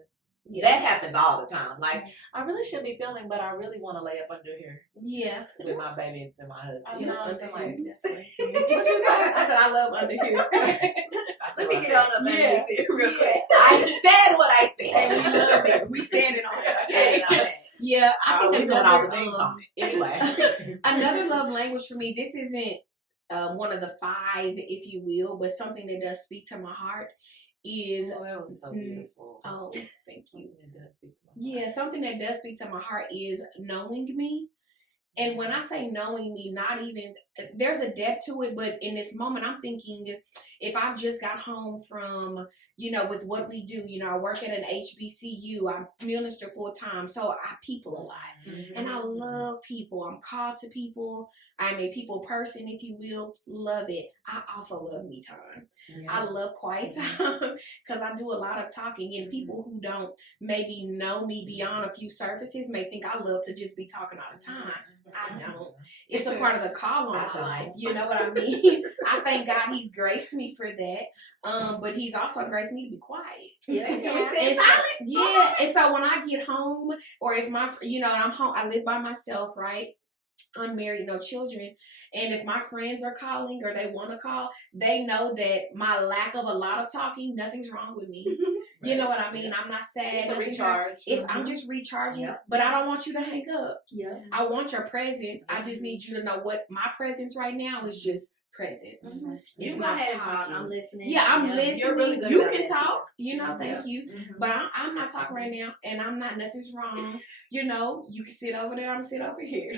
Yeah. That happens all the time. Like, I really should be filming, but I really want to lay up under here Yeah. with my babies and my husband. I You know love what I'm under saying? here. Like, What you say? I said I love under here. I said Let me get on up underneath it real quick. I said what I said. And we love it. We standing on it. Standing on it. Yeah, I think we doing all the things another on it. Anyway. another love language for me. This isn't one of the 5, if you will, but something that does speak to my heart is. Oh, that was so beautiful. Oh, thank you. Something that does speak to my heart. Yeah, something that does speak to my heart is knowing me. And when I say knowing me, not even, there's a depth to it, but in this moment, I'm thinking if I've just got home from, with what we do, I work at an HBCU, I minister full time, so I people a lot. Mm-hmm. And I love people. I'm called to people. I'm a people person, if you will. Love it. I also love me time. Yeah. I love quiet time because I do a lot of talking, and people who don't maybe know me beyond a few surfaces may think I love to just be talking all the time. I don't. It's a part of the call on my life. You know what I mean? I thank God He's graced me for that. But He's also graced me to be quiet. Yeah. And so when I get home, or if I'm home, I live by myself, right? Unmarried, no children, and if my friends are calling or they want to call, they know that my lack of a lot of talking, nothing's wrong with me. You know what I mean? I'm not sad. It's a recharge. I'm just recharging, but I don't want you to hang up. Yeah. I want your presence. I just need you to know what my presence right now is. Just presence. Mm-hmm. It's You not go ahead and talk. talking. I'm listening. Yeah, I'm listening. You're really good You at can listening. talk. Thank you. Mm-hmm. But I'm not talking right now, and I'm not. Nothing's wrong. You can sit over there. I'm sit over here.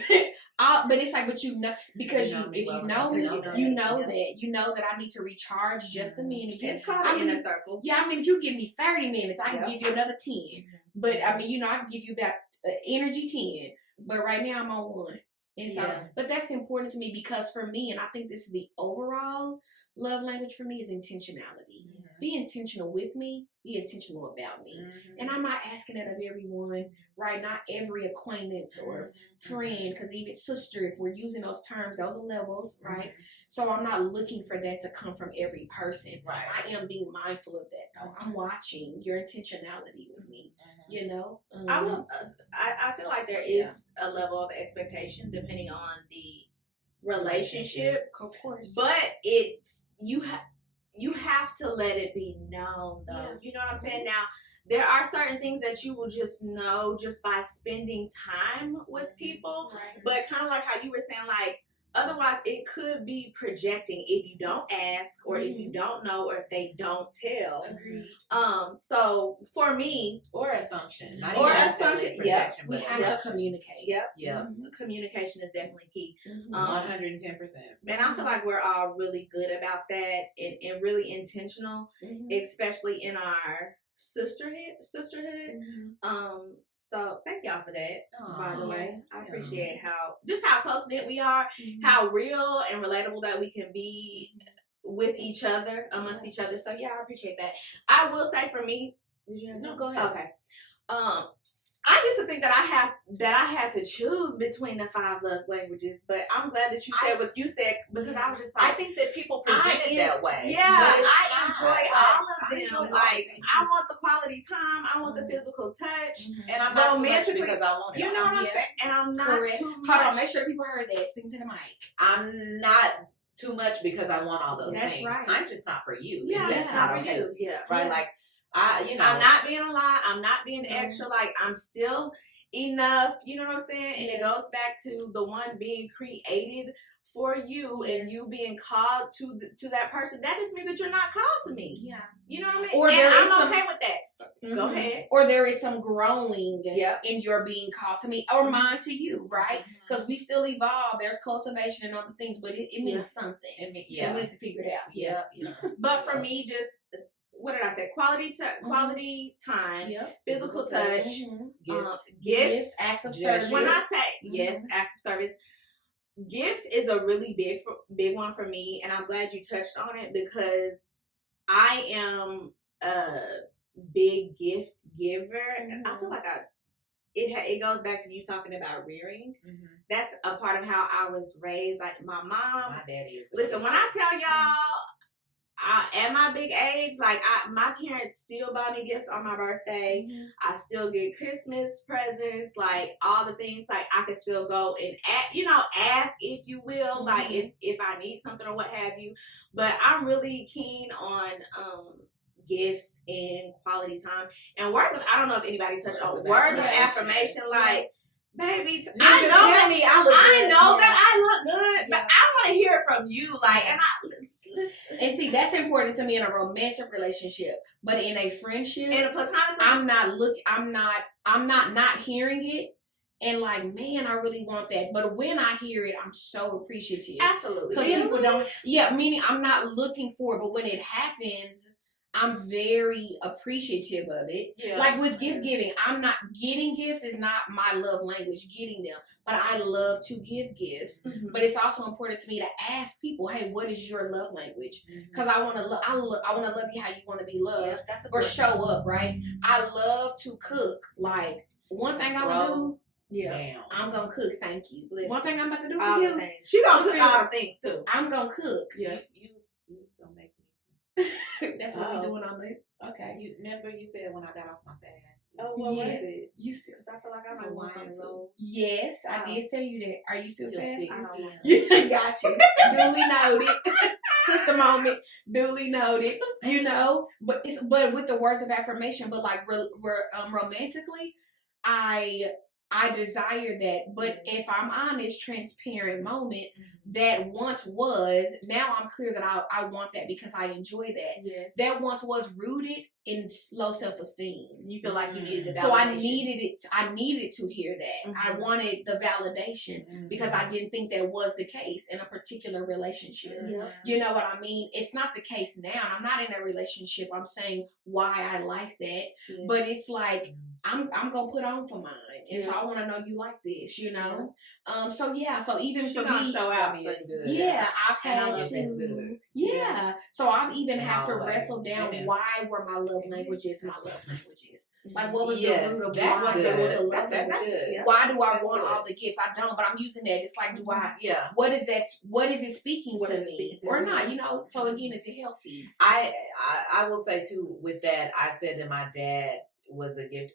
But it's like, but because if you know me, you know that I need to recharge just a minute. It's called an inner circle. Yeah, I mean, if you give me 30 minutes, I can give you another 10. But I mean, I can give you about energy 10. But right now I'm on 1. And so, but that's important to me because for me, and I think this is the overall love language for me, is intentionality. Yes. Be intentional with me. Be intentional about me. And I'm not asking that of everyone, right? Not every acquaintance or friend, because even sister, if we're using those terms, those are levels, right? So I'm not looking for that to come from every person. Right. I am being mindful of that, though. I'm watching your intentionality with me. I feel like there is a level of expectation depending on the relationship, of course, but it's you have to let it be known, though. Yeah. You know what I'm saying? Now, there are certain things that you will just know just by spending time with people, right. but kind of like how you were saying, like, otherwise it could be projecting if you don't ask, or if you don't know, or if they don't tell. Agreed. So for me, or assumption, not or even assumption, projection, we but have to communicate. Yeah. Communication is definitely key. 110%. And I feel like we're all really good about that and really intentional, especially in our sisterhood. So thank y'all for that. By the way, I appreciate how close knit we are, how real and relatable that we can be with each other, amongst each other. So yeah, I appreciate that. I will say for me, did you have No, go ahead. Okay. I used to think that I had to choose between the 5 love languages, but I'm glad that you said what you said, because I was just like, I think that people present it that way. Yeah, I enjoy all of them. Like, I want the quality time, I want the physical touch, and I'm not too much because I want it. You know what I'm saying? And I'm not too much. Hold on, make sure people heard that. Speaking to the mic. I'm not too much because I want all those That's things. right. I'm just not for you. Yeah, that's not for okay. you. Yeah, right. Like, I'm not being a lie. I'm not being extra. Like, I'm still enough. You know what I'm saying? And it goes back to the one being created for you, and you being called to that person. That just means that you're not called to me. Yeah. You know what I mean? Or I'm okay with that. Go ahead. Or there is some growing in your being called to me, or mine to you, right? Because we still evolve. There's cultivation and other things, but it means something. And we need to figure it out. Yeah. But for me, just, what did I say? Quality time, physical touch, gifts, acts of service. When I say acts of service, gifts is a really big one for me, and I'm glad you touched on it, because I am a big gift giver. I feel like it goes back to you talking about rearing. That's a part of how I was raised. Like, my mom. My daddy is. Listen, when I tell y'all, at my big age, like my parents still buy me gifts on my birthday. I still get Christmas presents, like all the things. Like I can still go and ask if you will, like if I need something or what have you. But I'm really keen on gifts and quality time and words of. I don't know if anybody touched on words of affirmation, like. Baby, I know that I look good, but I want to hear it from you. Like, and see, that's important to me in a romantic relationship, but in a friendship, in a platonic, I'm not hearing it, and like, man, I really want that. But when I hear it, I'm so appreciative. Absolutely, because people don't. Yeah, meaning I'm not looking for it, but when it happens, I'm very appreciative of it. Yeah. Like with gift giving, I'm not getting gifts is not my love language, getting them. But I love to give gifts. But it's also important to me to ask people, hey, what is your love language? Because I want to love you how you want to be loved, or show up, right? I love to cook. Like one thing I'm gonna do. Yeah, I'm gonna cook. Thank you. Listen. One thing I'm about to do for you. She gonna cook all the things too. I'm gonna cook. Yeah, you was gonna make. That's what we doing on this. Okay. You remember you said when I got off my fast. Oh, what was it? You still? Because I feel like I don't want something to. Yes, I did tell you that. Are you still fast? I don't know. Yeah, got you. Duly noted. Sister moment. Duly noted. You know, but with the words of affirmation, but like romantically, I desire that, but if I'm honest, transparent moment, that once was, now I'm clear that I want that because I enjoy that. Yes. That once was rooted in low self-esteem. You feel like you needed the validation. So I needed to hear that. I wanted the validation because I didn't think that was the case in a particular relationship. You know what I mean? It's not the case now. I'm not in a relationship. I'm saying why I like that. But it's like, I'm going to put on for mine. And so I want to know you like this, you know? So even she for gonna me, show out me is good. Yeah, I've had to. Yeah. So I've even had to wrestle down why were my love languages my love languages. Like what was the root of why there was a love language? Why do I want all the gifts? I don't, but I'm using that. It's like, what is that? What is it speaking to me or not? You know. So again, is it healthy? I will say too with that. I said that my dad was a gift.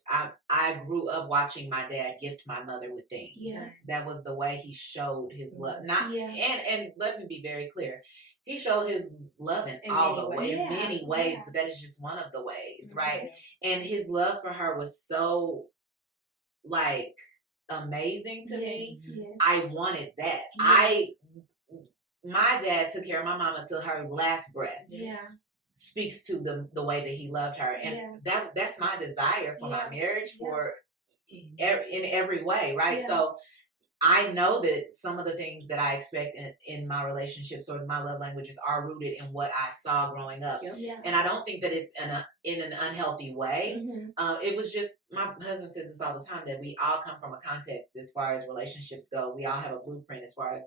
I grew up watching my dad gift my mother with things. Yeah. That was the way he showed his love. And let me be very clear. He showed his love in all the ways, in many ways, but that is just one of the ways, right? And his love for her was so like amazing to me. Yes. I wanted that. Yes. My dad took care of my mama till her last breath. Yeah. Speaks to the way that he loved her, and that's my desire for my marriage, for in every way, right? So I know that some of the things that I expect in my relationships or in my love languages are rooted in what I saw growing up, and I don't think that it's in an unhealthy way. It was just, my husband says this all the time, that we all come from a context as far as relationships go. We all have a blueprint as far as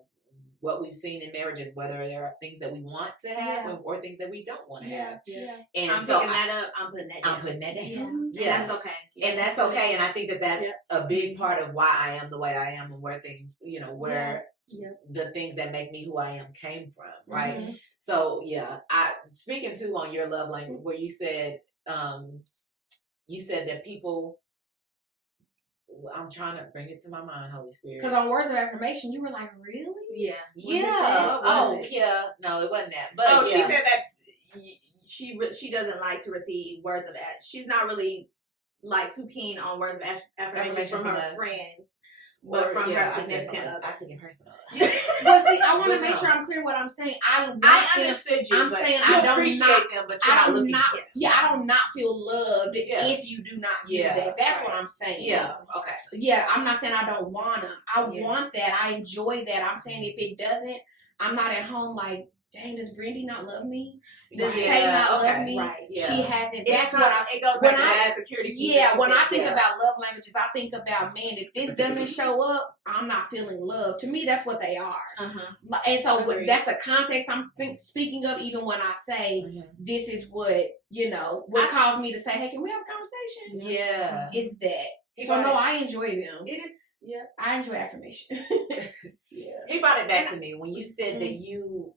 what we've seen in marriages, whether there are things that we want to have or things that we don't want to have. And I'm picking that up. I'm putting that down. I'm putting that down. Yeah. And that's okay. And that's okay. And I think that that's a big part of why I am the way I am, and where things, where the things that make me who I am came from, right? So I speaking too on your love language, where you said that people. I'm trying to bring it to my mind, Holy Spirit. Because on words of affirmation, you were like, really? Yeah. No, it wasn't that. But she said that she doesn't like to receive words of affirmation. She's not really like too keen on words of affirmation from her friends. But from her significant other. I took it personal. But see, I want to make sure I'm clear what I'm saying. I understood you. I'm saying I don't appreciate them, but you're not looking for them. I do not feel loved if you do not give that. That's what I'm saying. Yeah. Okay. So, I'm not saying I don't want them. I want that. I enjoy that. I'm saying if it doesn't, I'm not at home like, dang, does Brandie not love me? Does Tay not love me? Right. Yeah. She hasn't. That's what it goes back to that security. When I think about love languages, I think about, man, if this doesn't show up, I'm not feeling love. To me, that's what they are. And so that's the context I'm speaking of. Even when I say this is what what caused me to say, hey, can we have a conversation? Yeah, is that. So no, I enjoy them. It is. Yeah, I enjoy affirmation. He brought it back to me when you said that you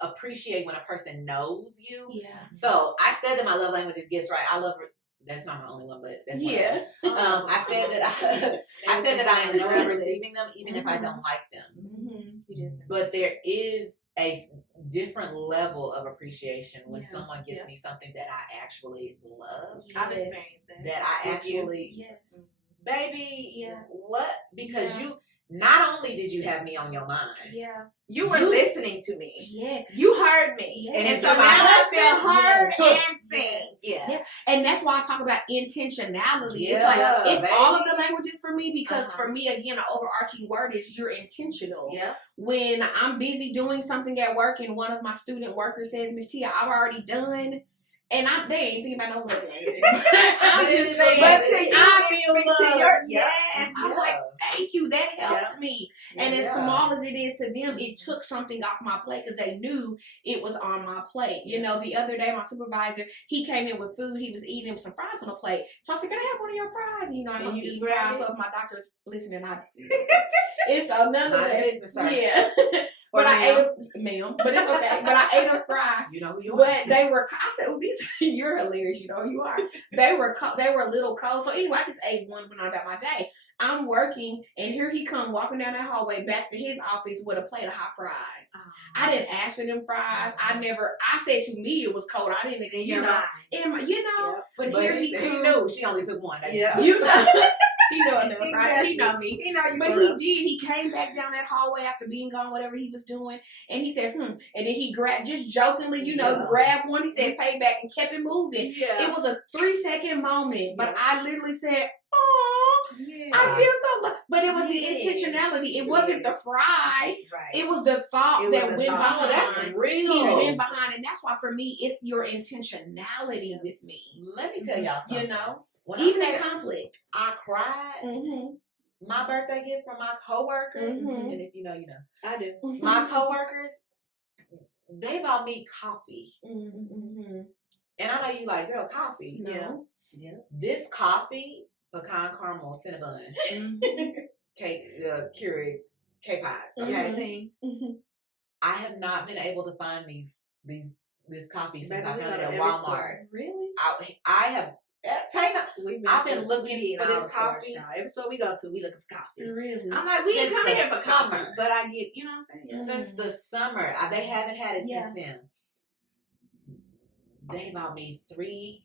appreciate when a person knows you. Yeah. So I said that my love language is gifts, right? I love. That's not my only one, but that's one of them. I said that I enjoy receiving them, even if I don't like them. But there is a different level of appreciation when someone gives me something that I actually love. I've experienced that. That I actually, baby, Yeah. what? Because you. Not only did you have me on your mind, you were listening to me. Yes, you heard me, and so now I feel heard and seen. Yeah, and that's why I talk about intentionality. Yeah, it's like it's baby. all of the languages for me because for me, again, an overarching word is you're intentional. Yeah. When I'm busy doing something at work and one of my student workers says, "Miss Teaa, I've already done." And they ain't thinking about no love language. I'm just saying, but to you, I feel to love. your Yes, I'm like, thank you. That helps me. And as Yeah. small as it is to them, it took something off my plate because they knew it was on my plate. You know, the other day, my supervisor, he came in with food. He was eating some fries on a plate. So I said, "Can I have one of your fries?" And, you know, I'm you just eating grabbed fries. it? So if my doctor's listening, it's nonetheless. Yeah. But I ate ma'am, but it's okay. But I ate a fry. You know who you are. But they were. I said, "Oh, these you're hilarious. You know who you are." They were a little cold. So anyway, I just ate one when I about my day. I'm working, and here he come walking down that hallway back to his office with a plate of hot fries. I didn't ask for them fries. I said to me it was cold. I didn't expect But here he knew she only took one. Yeah. You know. He know enough, right? Exactly. He know me. He know you. But he did. He came back down that hallway after being gone, whatever he was doing, and he said, And then he grabbed, just jokingly, grabbed one. He said, "Payback," and kept it moving. Yeah. It was a 3-second moment, but I literally said, "Oh, I feel so." But it was the intentionality. It wasn't the fry. Right. It was the thought that went behind. Oh, that's real. He went behind, and that's why for me, it's your intentionality with me. Let me tell y'all something. You know. When Even I in conflict. I cried. Mm-hmm. My birthday gift from my coworkers, Mm-hmm. and if you know, you know. I do. My coworkers, they bought me coffee. Mm-hmm. And I know you like, girl, coffee. No. Yeah. This coffee, pecan caramel cinnamon, cake, Keurig K-Pots. Okay. Mm-hmm. I have not been able to find this coffee since I Maybe found it at every Walmart. store. Really? I have. I've been looking for this stores, coffee. y'all. Every store we go to, we looking for coffee. Really? I'm like, we ain't Since coming the here for coffee, summer. but I get, you know what I'm saying? Since the summer. They haven't had it since then. They bought me 3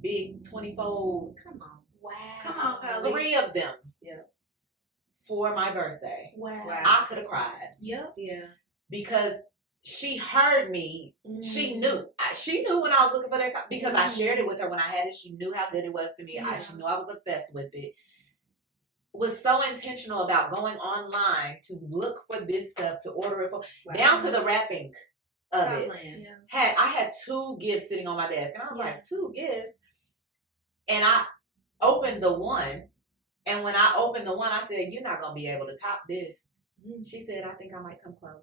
big 20-fold. Come on. Wow. Come on, Kelly. 3 of them. Yeah. for my birthday. Wow. I could have cried. Yep. Yeah. Because she heard me. She knew. She knew when I was looking for that because I shared it with her when I had it. She knew how good it was to me. Yeah. She knew I was obsessed with it. Was so intentional about going online to look for this stuff, to order it for, down to the wrapping of it. Yeah. I had 2 gifts sitting on my desk, and I was like, 2 gifts? And I opened the one, and when I opened the one, I said, you're not going to be able to top this. She said, I think I might come close.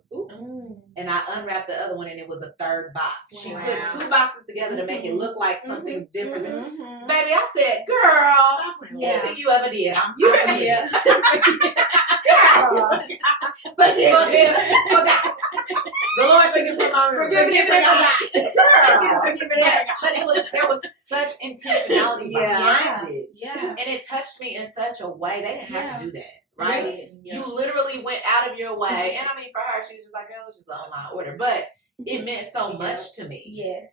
And I unwrapped the other one, and it was a 3rd box. Wow. She put 2 boxes together to make it look like something different. Baby, I said, girl, anything you ever did, I'm Yeah. girl. But the Lord took it from my room. Forgive me if I But there was such intentionality behind it. Yeah. And it touched me in such a way. They didn't have to do that. Right? Right. You literally went out of your way. And I mean, for her, she was just like, oh, it's just an online order. But it meant so much to me. Yes.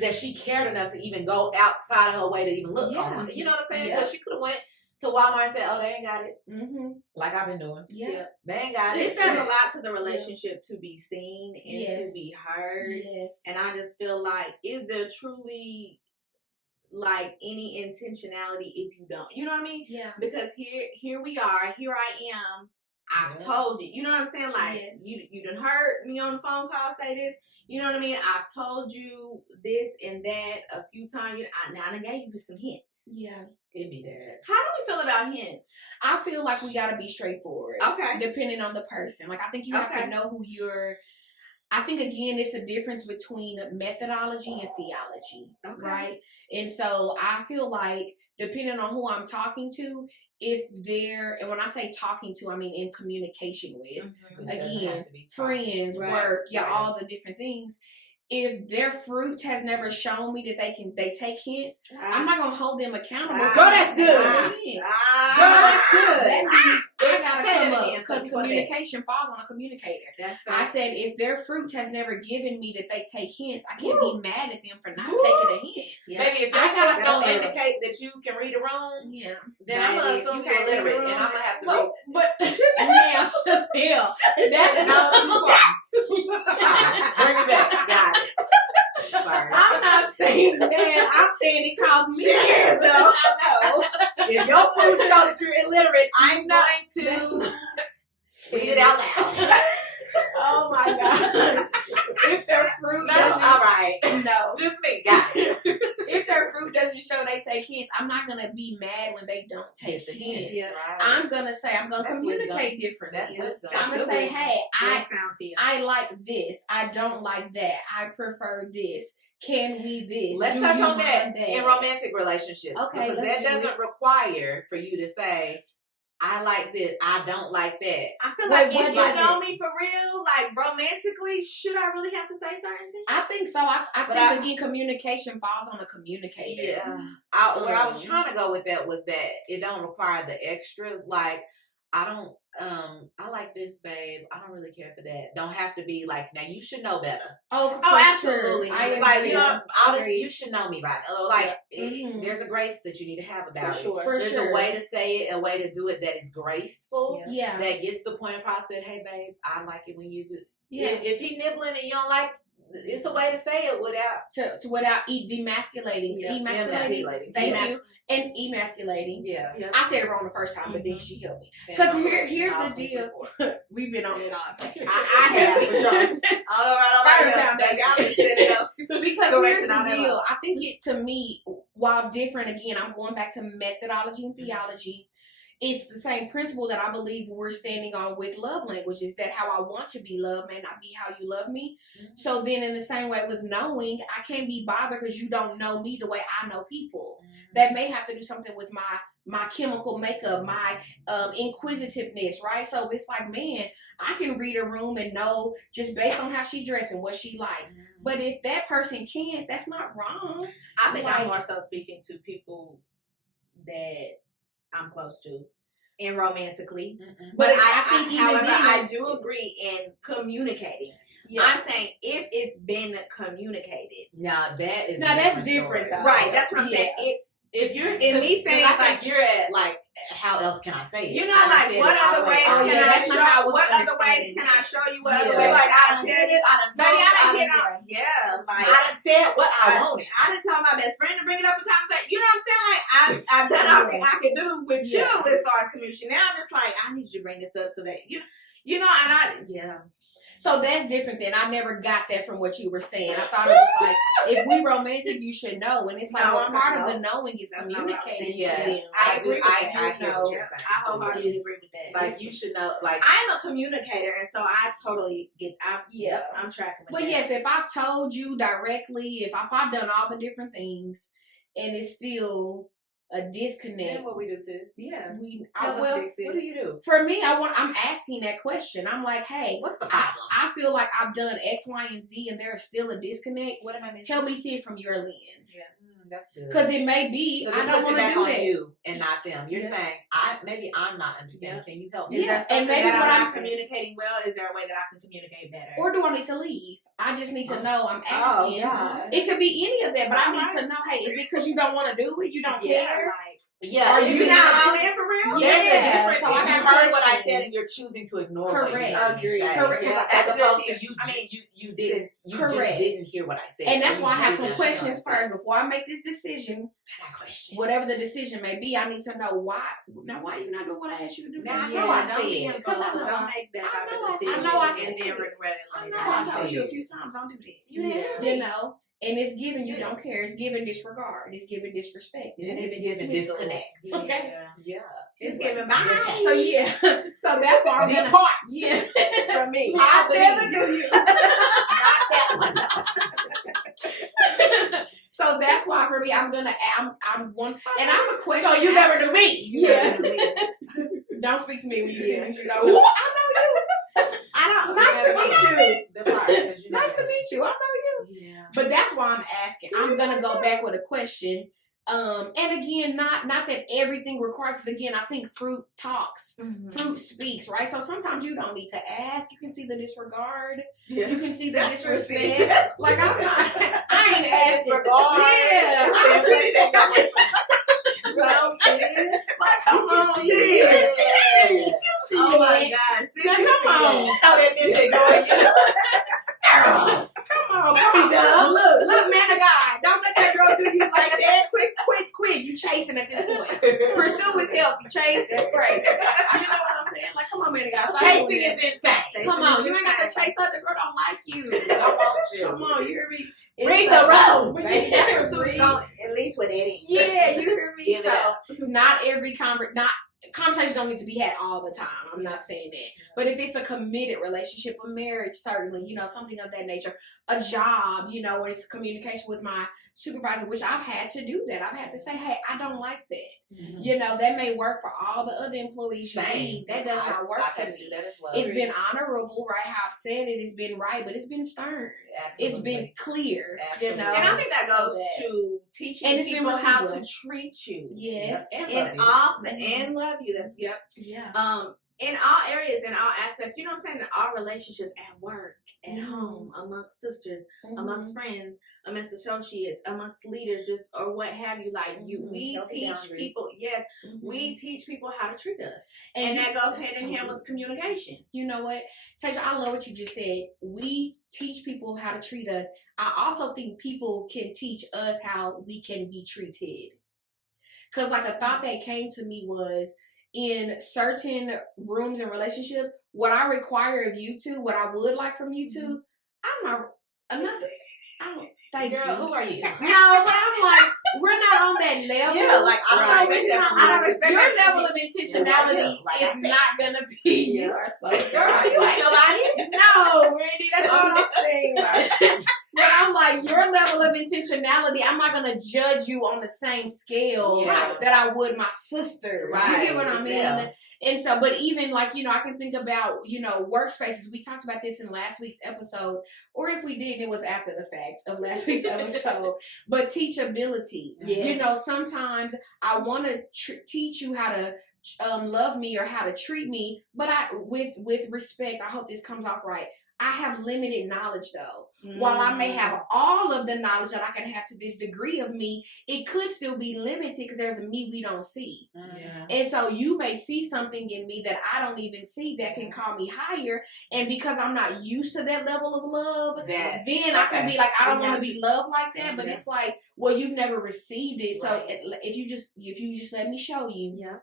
That she cared enough to even go outside of her way to even look online. You know what I'm saying? Because she could have went to Walmart and said, oh, they ain't got it. Like I've been doing. Yeah. They ain't got It it. says a lot to the relationship to be seen and to be heard. Yes. And I just feel like, is there truly like any intentionality if you don't? You know what I mean? Yeah. Because here we are, here I am. I've told you. You know what I'm saying? Like you done heard me on the phone call say this. You know what I mean? I've told you this and that a few times. Now I gave you some hints. Yeah. Give me that. How do we feel about hints? I feel like we gotta be straightforward. Okay. Depending on the person. Like I think you have to know who you're. I think again it's a difference between methodology and theology. Okay. Right? And so I feel like depending on who I'm talking to, if they're, and when I say talking to, I mean in communication with, again, friends, work, all the different things. If their fruit has never shown me that they take hints, I'm not gonna hold them accountable. Girl, that's good. Girl, that's good. That means I gotta Say come that up again, because communication falls on a communicator. I said if their fruit has never given me that they take hints, I can't be mad at them for not taking a hint. Maybe if your fruit don't indicate that you can read a room, then I'm gonna assume you're illiterate, and I'm gonna have to read. But now, Chanel, that's not too far. Bring it back. Got it. Sorry. I'm not saying that. I'm saying it caused me. Cheers, though. I know. If your fruit show that you're illiterate, I'm going to read it out loud. Oh my gosh. If their fruit doesn't, all right. No. Just me. Got it. If their fruit doesn't show they take hints, I'm not gonna be mad when they don't take the hints. Yeah, right. I'm gonna say I'm gonna communicate differently. That's wisdom. I'm gonna say, hey, I like this. I don't like that. I prefer this. Can we this? Let's Do touch you on that want in romantic relationships. Okay, because that doesn't require for you to say, I like this, I don't like that. I feel like if you know me for real, like romantically, should I really have to say certain things? I think so. I think again, communication falls on a communicator. Yeah. Where I was trying to go with that was that it don't require the extras. Like, I like this, babe. I don't really care for that. Don't have to be like, now you should know better. Oh, absolutely. Sure. I agree. Like, you know, you should know me by now. Like, there's a grace that you need to have about it. There's a way to say it, a way to do it that is graceful. Yeah. That gets the point across that, hey, babe, I like it when you do. Yeah. If he nibbling and you don't like, it's a way to say it without without demasculating. Emasculating. Thank you. And emasculating. Yeah. I said it wrong the first time, but then she helped me. Because here's the deal. We've been on it all. I have for sure. Because here's the deal. I think it, to me, while different, again, I'm going back to methodology and theology. It's the same principle that I believe we're standing on with love language, is that how I want to be loved may not be how you love me. Mm-hmm. So then in the same way with knowing, I can't be bothered because you don't know me the way I know people. Mm-hmm. That may have to do something with my chemical makeup, my inquisitiveness, right? So it's like, man, I can read a room and know just based on how she dressed and what she likes. Mm-hmm. But if that person can't, that's not wrong. I think I'm more so speaking to people that I'm close to and romantically. Mm-mm. But I do agree in communicating. Yeah. I'm saying if it's been communicated. That's different though. Right, that's what I'm saying. If you're in me saying like you're at like, how else can I say it? You know, like what other ways can I show? What other ways can I show you? What other ways? Like I done said it. I done said what I wanted. I done told my best friend to bring it up in conversation. You know what I'm saying? Like I've done all I can do with you as far as communication. Now I'm just like, I need you to bring this up so that you know, and So that's different than I never got that from what you were saying. I thought it was like, if we romantic, you should know. And it's like, part of the knowing is communicating to them. I agree with that. I hear what you're saying. I wholeheartedly agree with that. Like, you should know, like. I'm a communicator, and so I totally get, I'm tracking with that. But yes, if I've told you directly, if I've done all the different things, and it's still a disconnect. Then what we do, sis? Yeah. What do you do? For me, I'm asking that question. I'm like, hey, what's the problem? I feel like I've done X, Y, and Z, and there's still a disconnect. What am I missing? Help me see it from your lens. Yeah. That's good. Because it may be, I don't want to do that. You and not them. You're saying, maybe I'm not understanding. Can you help me? Yeah, and maybe when I'm communicating well, is there a way that I can communicate better? Or do I need to leave? I just need to know. I'm asking. It could be any of that, but I need to know, hey, is it because you don't want to do it? You don't care? Are you not all in for real? Yeah. So you heard what I said and you're choosing to ignore what you Agree. Correct. As opposed to you didn't. You just didn't hear what I said. And that's why I have some questions first. Before I make this decision, whatever the decision may be, I need to know why. Now, why you not doing what I asked you to do? Now, I know I said. Because don't make that type of decision. I know I said and then regret it later. I told you a few times, don't do that. You know. And it's given you don't care. It's given disregard. It's given disrespect. It's given disconnect. Okay. Yeah. It's given bye. So yeah. So that's why I'm gonna. Yeah. For me. I never knew you. Not that one. So that's why for me, I'm one, and I'm a question. So you never knew me. Yeah. Don't speak to me when you see me. I know you. Nice to meet you. Nice to meet you. I know you. Yeah. But that's why I'm asking. I'm gonna go back with a question. And again, not that everything requires. Because again, I think fruit talks, fruit speaks, right? So sometimes you don't need to ask. You can see the disregard. Yeah. You can see the disrespect. Like I ain't asking. Yeah, I'm treating that. No, sis. Like, come on, sis. Oh my God, sis. Now, come on. How that ninja going? Come on. Look, man of God. Don't let that girl do you like that. Quick. You chasing at this point. Pursue is healthy. Chase, that's great. You know what I'm saying? Like, come on, man of God. Chasing is insane. Come on. You ain't got to chase her. The girl don't like you. I want you. Come on, you hear me? Read the road. Baby, that pursuit going at least with that is. Yeah, you hear me? Give it So, up. not every conversations don't need to be had all the time. I'm not saying that. But if it's a committed relationship, a marriage, certainly, you know, something of that nature, a job, you know, where it's communication with my supervisor, which I've had to do that. I've had to say, hey, I don't like that. Mm-hmm. You know, that may work for all the other employees you need. That does not work for me. That as well. It's been honorable, right? How I've said it. It's been right, but it's been stern. Absolutely. It's been clear. Absolutely. You know, and I think that goes to teaching people how to treat you. Yes, and also and love you. Yep. Yeah. In all areas, in all aspects, you know what I'm saying? In all relationships, at work, at home, amongst sisters, amongst friends, amongst associates, amongst leaders, just or what have you. Like we teach people. Yes, we teach people how to treat us, and that goes hand in hand with communication. You know what, Tasia? I love what you just said. We teach people how to treat us. I also think people can teach us how we can be treated. Because like a thought that came to me was, in certain rooms and relationships, what I require of you two, what I would like from you two, I don't. Thank girl, you. Who are you? No, but I'm like, we're not on that level. Yeah, like I don't expect your level of intentionality is not gonna be. You are so sorry. You ain't nobody. No, Brandie, that's all I'm saying. But I'm like, your level of intentionality, I'm not gonna judge you on the same scale that I would my sister. Right. You get what I mean? Yeah. And so, but even like, you know, I can think about, you know, workspaces. We talked about this in last week's episode, or if we didn't, it was after the fact of last week's episode. But teachability. Yes. You know, sometimes I want to teach you how to love me or how to treat me, but with respect. I hope this comes off right. I have limited knowledge though. While I may have all of the knowledge that I can have to this degree of me, it could still be limited because there's a me we don't see. Yeah. And so you may see something in me that I don't even see that can call me higher. And because I'm not used to that level of love, then I can be like, I don't want to be loved like that. But it's like, well, you've never received it. So if you just let me show you. Yeah.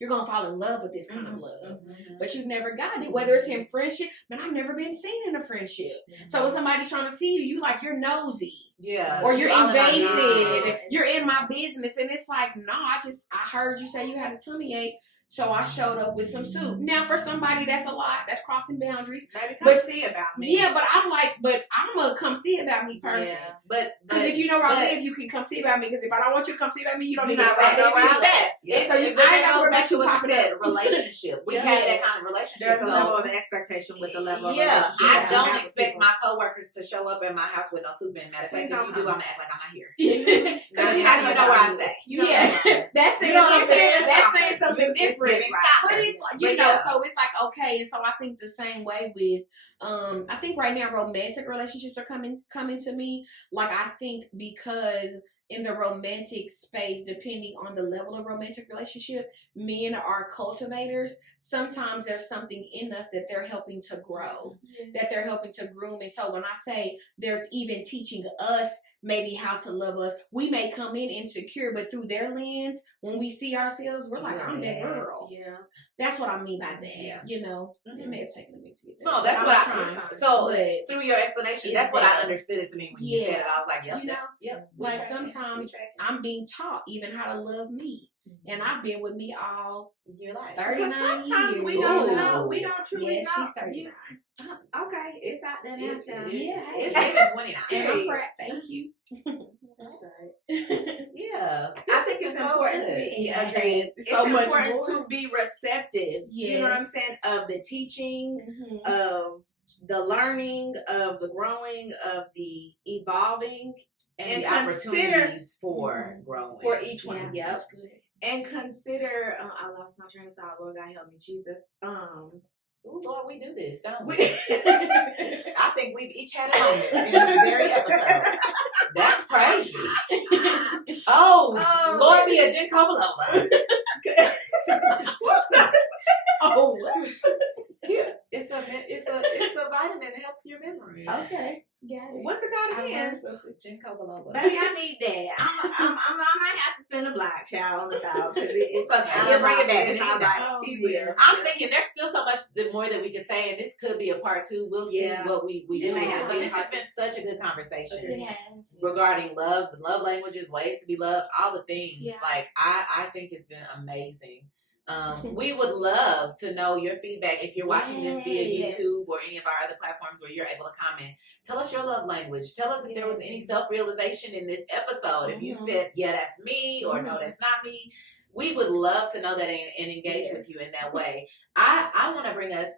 You're going to fall in love with this kind of love. But you've never gotten it. Whether it's in friendship, but I've never been seen in a friendship. So when somebody's trying to see you like you're nosy. Yeah. Or you're invasive. You're in my business. And it's like, no, I heard you say you had a tummy ache. So I showed up with some soup. Now, for somebody, that's a lot. That's crossing boundaries. Maybe come see about me. Yeah, but I'm like, I'm going to come see about me person. Yeah. Because if you know where I live, you can come see about me. Because if I don't want you to come see about me, you don't need to stay where I'm at. Yeah. So I got to worry about you what you said, relationship. We had that kind of relationship. There's a level of expectation with the level of relationship. I don't expect my coworkers to show up at my house with no soup in. Matter of fact, if you do, I'm going to act like I'm not here. Because how do you know where I stay? Yeah. That's saying something different. But it's like, you know, so it's like, okay. And so I think the same way with, I think right now romantic relationships are coming to me. Like, I think because in the romantic space, depending on the level of romantic relationship, men are cultivators. Sometimes there's something in us that they're helping to grow, that they're helping to groom. And so when I say they're even teaching us maybe how to love us, we may come in insecure, but through their lens, when we see ourselves, we're like, I'm that girl. Yeah. That's what I mean by that. Yeah. You know, it may have taken a minute to get there. No, that's what through your explanation, that's what I understood it to mean when you said it. I was like, like sometimes I'm being taught even how to love me. And I've been with me all your life. 39 sometimes years. We don't know. We don't truly know. She's 39. Okay, it's out there now, child. Yeah, it's even 29. And I'm proud. Thank you. Yeah. I think it's important to be it's so much important more. to be receptive. You know what I'm saying? Of the teaching, of the learning, of the growing, of the evolving, and the opportunities for growing for each one. Yeah, Yep. that's good. And consider. I lost my train of thought. Lord God help me, Jesus. Ooh, Lord, we do this, don't we? I think we've each had a moment in this very episode. That's crazy. Oh, Lord, be a gin Cobalova. What's that? Oh, what? Yeah, it's a vitamin that helps your memory. Okay, got it. What's it called again? Gin Cobalova. Baby, I need that. I might have to spend a black child on the dog because it's okay. He'll bring it back. It's all right. He will. I'm thinking there's still so much more that we could say, and this could be a part 2. We'll see what we do. But this has been such a good conversation regarding love, the love languages, ways to be loved, all the things. Yeah. Like I think it's been amazing. We would love to know your feedback if you're watching this via YouTube or any of our other platforms where you're able to comment. Tell us your love language. Tell us if there was any self-realization in this episode. If you said, yeah, that's me, or no, that's not me. We would love to know that and engage with you in that way. I want to bring us,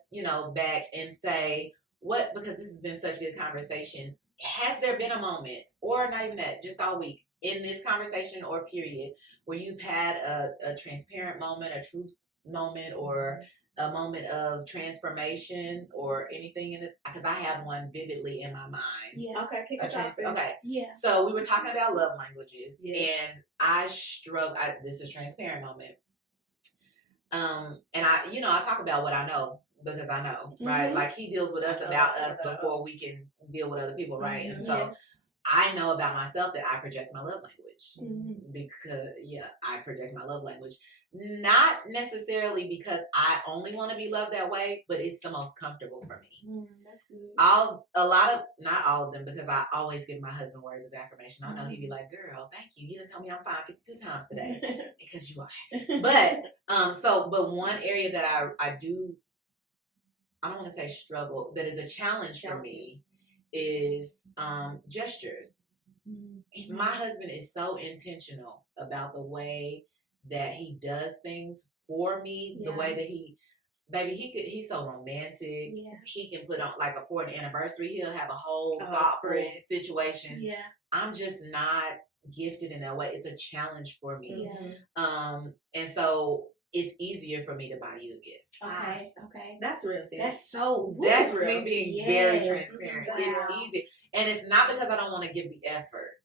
back and say because this has been such a good conversation. Has there been a moment, or not even that, just all week, in this conversation or period, where you've had a transparent moment, a truth moment, or a moment of transformation or anything in this? Because I have one vividly in my mind. Yeah. Okay, kick us off. Okay. Yeah. So we were talking about love languages, and I struggle. This is a transparent moment. And I talk about what I know because I know, right? Like he deals with us about us before we can deal with other people, right? And so I know about myself that I project my love language because I project my love language. Not necessarily because I only want to be loved that way, but it's the most comfortable for me. That's good. Not all of them, because I always give my husband words of affirmation. I know he'd be like, "Girl, thank you. You didn't tell me I'm fine 52 times today," because you are. But one area that I don't want to say struggle, that is a challenge for me is gestures. My husband is so intentional about the way that he does things for me, the way that he's so romantic. Yeah. He can put on, like, for an anniversary, he'll have a whole thoughtful situation. Yeah. I'm just not gifted in that way. It's a challenge for me. Yeah. And so it's easier for me to buy you a gift. Okay. That's real serious. That's me being very transparent. Wow. It's easy. And it's not because I don't want to give the effort,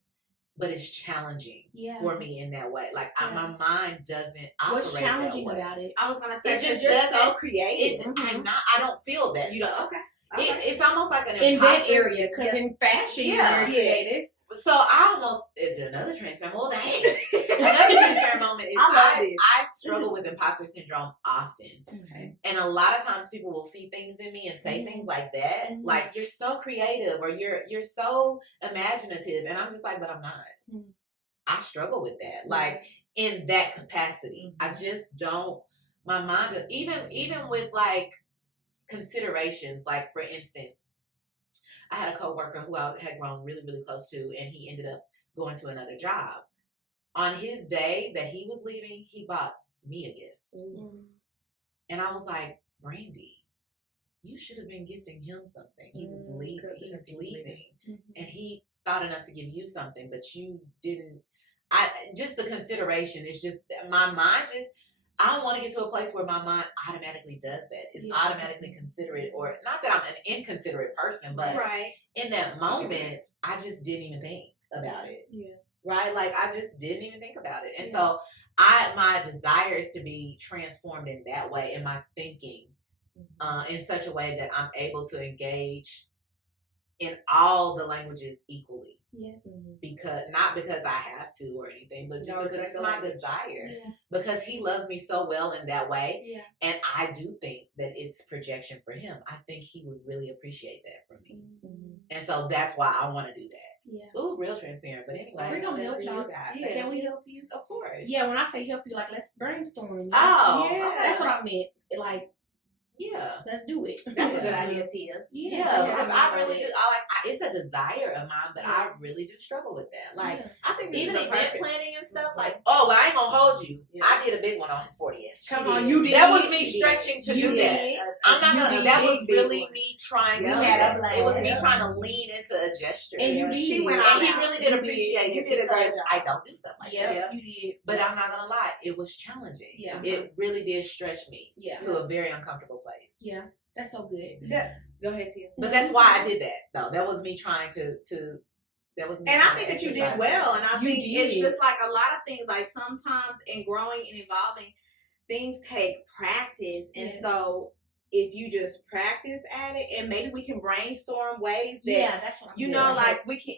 but it's challenging for me in that way. Like my mind doesn't operate. What's challenging that way. about it? I was gonna say, because you're so creative. I don't feel that. You know. Okay. It's almost like an in that area, because in fashion, you're very creative. So I almost another transparent moment. Another transparent moment is I struggle with imposter syndrome often. Okay. And a lot of times people will see things in me and say things like that. Like, you're so creative, or you're so imaginative, and I'm just like, but I'm not. I struggle with that. Like, in that capacity. I just don't, my mind, even with like considerations, like for instance, I had a coworker who I had grown really, really close to, and he ended up going to another job. On his day that he was leaving, he bought me a gift. And I was like, Brandie, you should have been gifting him something. He was leaving. He was leaving. And he thought enough to give you something, but you didn't. Just the consideration, it's just, my mind I don't want to get to a place where my mind automatically does that. It's automatically considerate, or not that I'm an inconsiderate person, but in that moment, I just didn't even think about it. Yeah. Right? Like, I just didn't even think about it. And so my desire is to be transformed in that way, in my thinking, in such a way that I'm able to engage in all the languages equally. Yes. Not because I have to or anything, but just because it's my desire. Yeah. Because he loves me so well in that way. Yeah. And I do think that it's projection for him. I think he would really appreciate that from me. And so that's why I want to do that. Yeah. Ooh, real transparent. But anyway, we're gonna help y'all guys. Yeah. Can we help you? Of course. Yeah, when I say help you, like, let's brainstorm. Oh, yeah. Okay. That's what I meant. Like, Yeah. Let's do it. That's a good idea, Tia. Yeah, because I really do. It's a desire of mine, but I really do struggle with that. Like, I think even event event planning and stuff. Like, well, I ain't gonna hold you. Yeah. I did a big one on his 40th. Come on, you did. That was me stretching to do that. I'm not gonna. That was really me trying to. It was me trying to lean into a gesture. And you did. She went and on he really did appreciate it. You did a great job. I don't do stuff like that. Yeah, you did. But I'm not gonna lie, it was challenging. Yeah. It really did stretch me to a very uncomfortable place. Yeah. That's so good. Go ahead, Tia. But that's why I did that, though. That was me trying to. That was me. And I think that you did well. And I think it's did. just like a lot of things. Like sometimes in growing and evolving, things take practice. And so if you just practice at it, and maybe we can brainstorm ways that that's what I'm you know, like we can,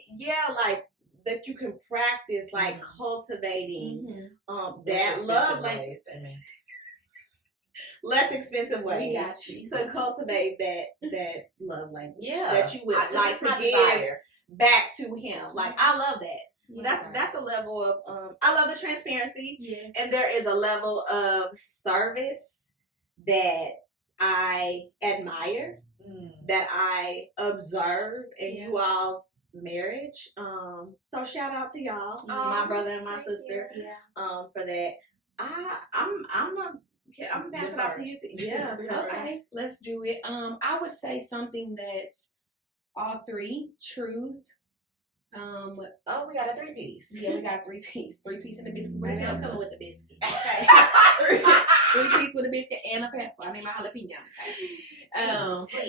like that you can practice, like cultivating that love language. Less expensive ways to cultivate that love language that you would like to give back to him. Like, I love that. That's a level of I love the transparency, and there is a level of service that I admire, that I observe in you all's marriage. So shout out to y'all, my brother and my sister, for that. I'm gonna pass it out to you. Yeah. Okay. Let's do it. I would say something that's all three: truth. Oh, we got a 3-piece. Yeah, we got a 3-piece. 3-piece in the biscuit. Maybe I'm coming with the biscuit. Okay. 3-piece with a biscuit and a pepper. I need my jalapeno. Okay.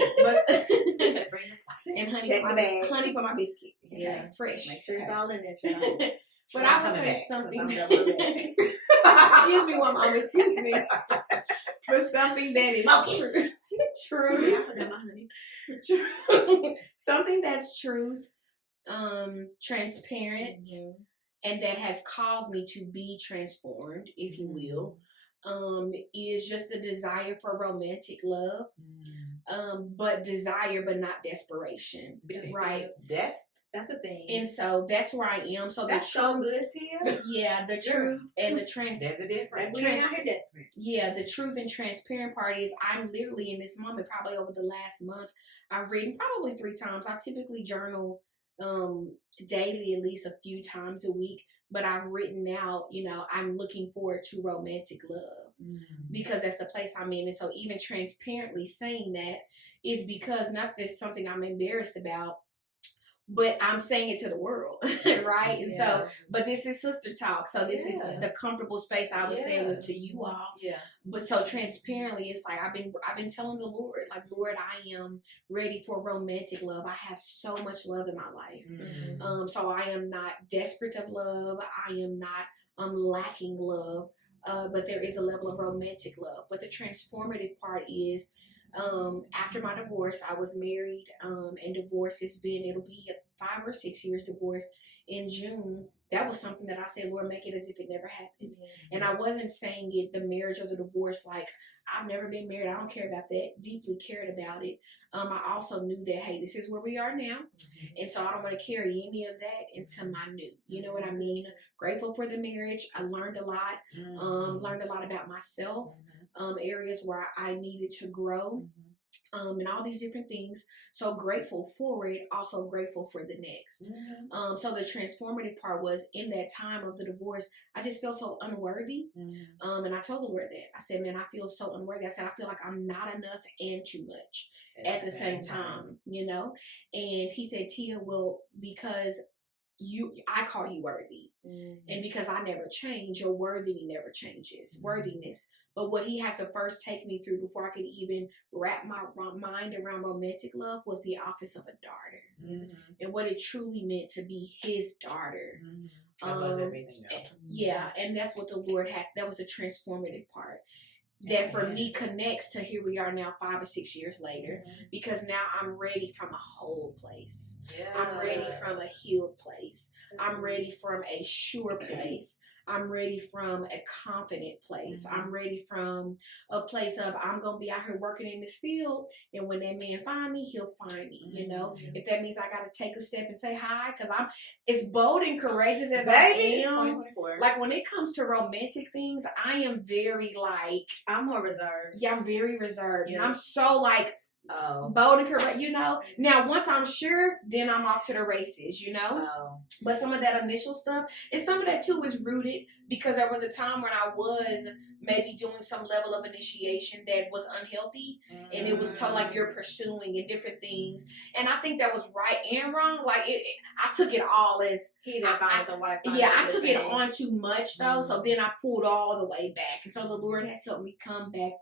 Bring the spice. And Check honey for my biscuit. Okay. Yeah. Fresh. Make sure it's all in there, child. But I would say something. Excuse me, one moment. Excuse me. But something that is true. True. True. Something that's truth, transparent, and that has caused me to be transformed, if you will, is just the desire for romantic love. But desire, but not desperation. Right. That's a thing. And so that's where I am. So that's so good, Tia. Yeah, the truth and the There's a difference. We ain't out here desperate. Yeah, the truth and transparent part is I'm literally in this moment, probably over the last month, I've written probably 3 times. I typically journal daily, at least a few times a week. But I've written out, I'm looking forward to romantic love because that's the place I'm in. And so even transparently saying that is because not this something I'm embarrassed about, but I'm saying it to the world, right? And so, but this is sister talk. So this is the comfortable space I was saying with to you all. Yeah. But so transparently, it's like I've been telling the Lord, like, Lord, I am ready for romantic love. I have so much love in my life. So I am not desperate of love. I am not lacking love. But there is a level of romantic love. But the transformative part is, after my divorce, I was married, and divorce it'll be a 5 or 6 years divorce in June. That was something that I said, Lord, make it as if it never happened. And I wasn't saying it, the marriage or the divorce, like, I've never been married. I don't care about that. Deeply cared about it. I also knew that, hey, this is where we are now. And so I don't want to carry any of that into my new. You know what I mean? Grateful for the marriage. I learned a lot. Learned a lot about myself. Areas where I needed to grow, and all these different things. So grateful for it, also grateful for the next. So the transformative part was in that time of the divorce, I just felt so unworthy. And I told the Lord that. I said, man, I feel so unworthy. I said, I feel like I'm not enough and too much at the same time, And he said, Tia, well, because I call you worthy. And because I never change, your worthiness never changes. Worthiness. But what he has to first take me through before I could even wrap my mind around romantic love was the office of a daughter. And what it truly meant to be his daughter. Above everything else. Yeah, and that's what the Lord had. That was the transformative part. That for me connects to here we are now 5 or 6 years later, because now I'm ready from a whole place. I'm ready from a healed place. I'm ready from a sure place. I'm ready from a confident place. I'm ready from a place of I'm gonna be out here working in this field, and when that man find me, he'll find me. You know, if that means I gotta take a step and say hi, because I'm as bold and courageous as I am. 2024. Like when it comes to romantic things, I am very like I'm more reserved. Yeah, I'm very reserved, Yeah. and I'm so like. Bold and correct, you know. Now, once I'm sure, then I'm off to the races, you know. But some of that initial stuff, and some of that too is rooted because there was a time when I was maybe doing some level of initiation that was unhealthy, and it was told like you're pursuing and different things, and I think that was right and wrong. Like I took it all as he that finds a wife. I took it on too much though, so then I pulled all the way back, and so the Lord has helped me come back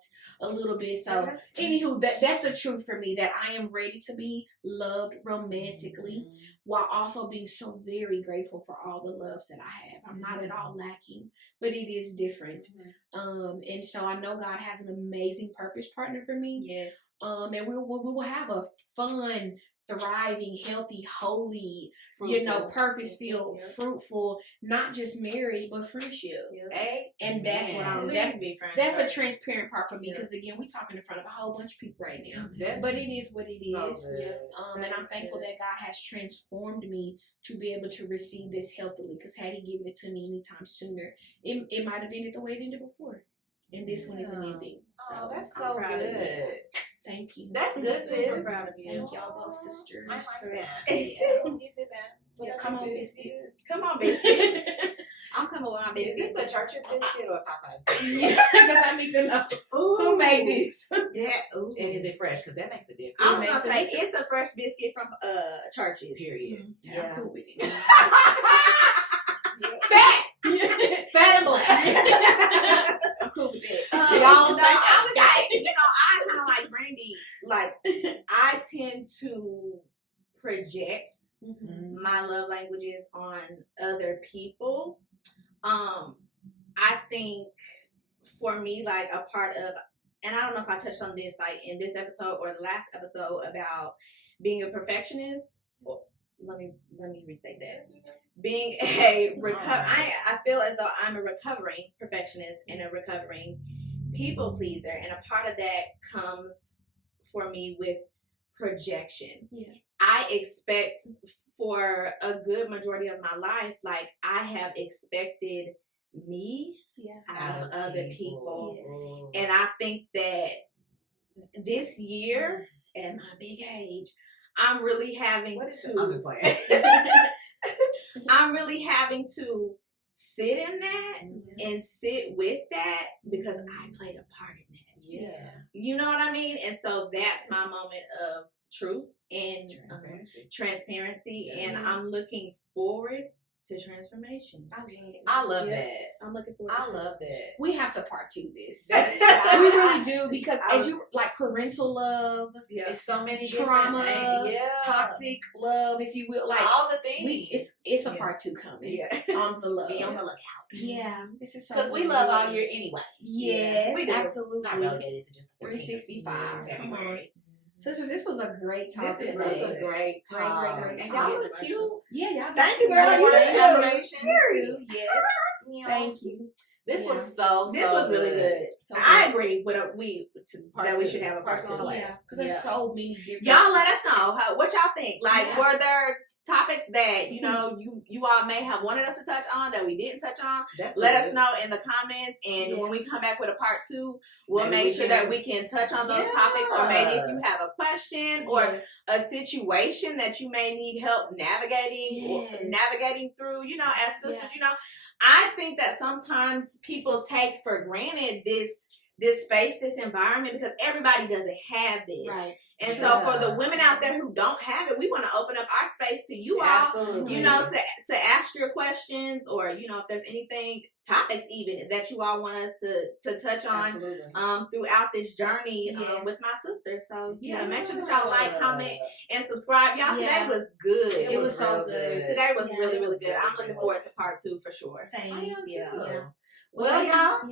a little bit. So, anywho, that's the truth for me, that I am ready to be loved romantically while also being so very grateful for all the loves that I have. I'm not at all lacking, but it is different. And so I know God has an amazing purpose partner for me. Yes. And we will have a fun, thriving, healthy, holy, Fruitful. purpose-filled, fruitful, not just marriage, but friendship. And that's what that's the transparent part for me, because again, we're talking in front of a whole bunch of people right now. But it is what it is. And I'm thankful that God has transformed me to be able to receive this healthily, because had he given it to me anytime sooner, it might have ended the way it ended before. And this one isn't ending. So that's so good. Thank you. That's good, sis. I'm proud of you. Thank y'all both sisters. I like that. You did that. Yeah, come on, biscuit. Come on, biscuit. I'm coming with my Is biscuit. this a Church's biscuit or a Popeye's biscuit? Yeah, because I need to know who made this. Ooh. And is it fresh? Because that makes a difference. I was gonna say it's a fresh biscuit from Church's. Period. Yeah, I'm cool with it. Fat and black. I'm cool with it. I would say, I kind of like Brandie. Like, I tend to project my love languages on other people. I think for me, like a part of, and I don't know if I touched on this like in this episode or the last episode about being a perfectionist. Well, let me restate that. Being a I feel as though I'm a recovering perfectionist and a recovering people pleaser, and a part of that comes for me with projection. Yeah. I expect for a good majority of my life, like I have expected me out of other people. Yes. And I think that this year at my big age, I'm really having I'm just playing. I'm really having to sit in that and sit with that, because I played a part in that. Yeah. You know what I mean? And so that's my moment of truth and transparency. And I'm looking forward to transformation. I love that. I'm looking forward to love that. We have to part two this. We really do, because as you like parental love, it's so many trauma, toxic love, if you will, like all the things. It's a part two coming. On the love. Be on the lookout. Yeah, this is so because we love all year anyway. Yes, we do. absolutely. It's not relegated to just 365. Come on. Sisters, this was a great talk today. This was a great talk. Great and y'all look cute. Yeah, y'all. Thank you, girl. You too. Yes. Thank you. This was really good. So I agree with we should have a part two. Yeah, because there's so many different. Y'all let us know what y'all think. Like, were there topics that you all may have wanted us to touch on that we didn't touch on? Let us know in the comments, and when we come back with a part two, we'll make sure that we can touch on those topics. Or maybe if you have a question or a situation that you may need help navigating through, as sisters, I think that sometimes people take for granted this space, this environment, because everybody doesn't have this. Right. And so for the women out there who don't have it, we want to open up our space to you all, to ask your questions, or, if there's anything, topics even, that you all want us to touch on throughout this journey with my sisters. So, make sure that y'all like, comment, and subscribe. Y'all, today was good. It was so good. Today was really, really good. I'm looking forward to part two for sure. Same. Well, y'all,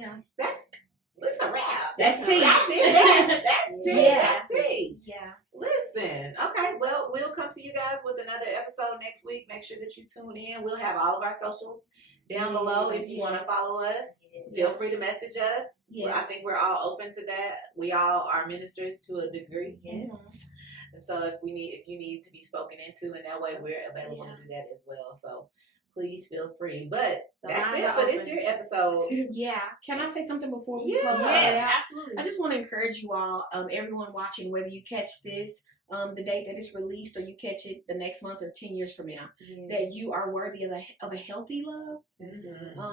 It's a wrap. That's tea. That's tea. Yeah. That's tea. Yeah. Listen. Okay. Well, we'll come to you guys with another episode next week. Make sure that you tune in. We'll have all of our socials down below if you want to follow us. Feel free to message us. Yes. I think we're all open to that. We all are ministers to a degree. Yes. And so if you need to be spoken into, and that way we're available to do that as well. So please feel free. But that's it for this here episode. Yeah. Can I say something before we Yeah. close out? Yes, absolutely. I just want to encourage you all, everyone watching, whether you catch this the date that it's released or you catch it the next month or 10 years from now, that you are worthy of a healthy love,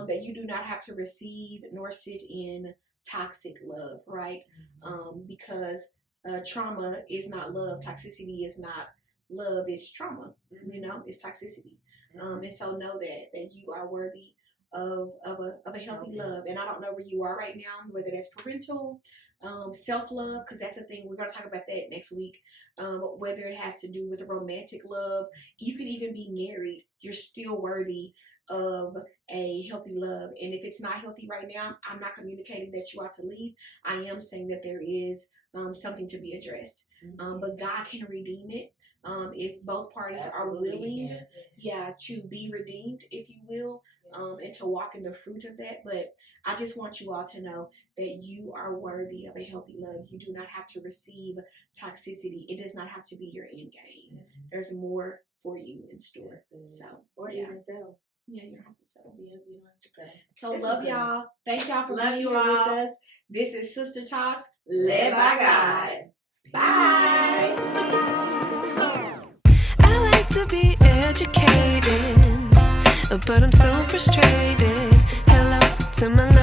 that you do not have to receive nor sit in toxic love, right? Because trauma is not love. Toxicity is not love. It's trauma. You know, it's toxicity. And so know that you are worthy of a healthy love. And I don't know where you are right now, whether that's parental, self-love, because that's the thing. We're going to talk about that next week. Whether it has to do with romantic love. You could even be married. You're still worthy of a healthy love. And if it's not healthy right now, I'm not communicating that you ought to leave. I am saying that there is something to be addressed. But God can redeem it. If both parties are willing, to be redeemed, if you will, and to walk in the fruit of that. But I just want you all to know that you are worthy of a healthy love. You do not have to receive toxicity. It does not have to be your end game. There's more for you in store. So, even settle. Yeah, you don't have to settle. Yeah, you don't have to settle. So This love is good. y'all. Thank y'all for Love being you here with all. us. This is Sister Talks, Led by God. Bye. I like to be educated, but I'm so frustrated. Hello to my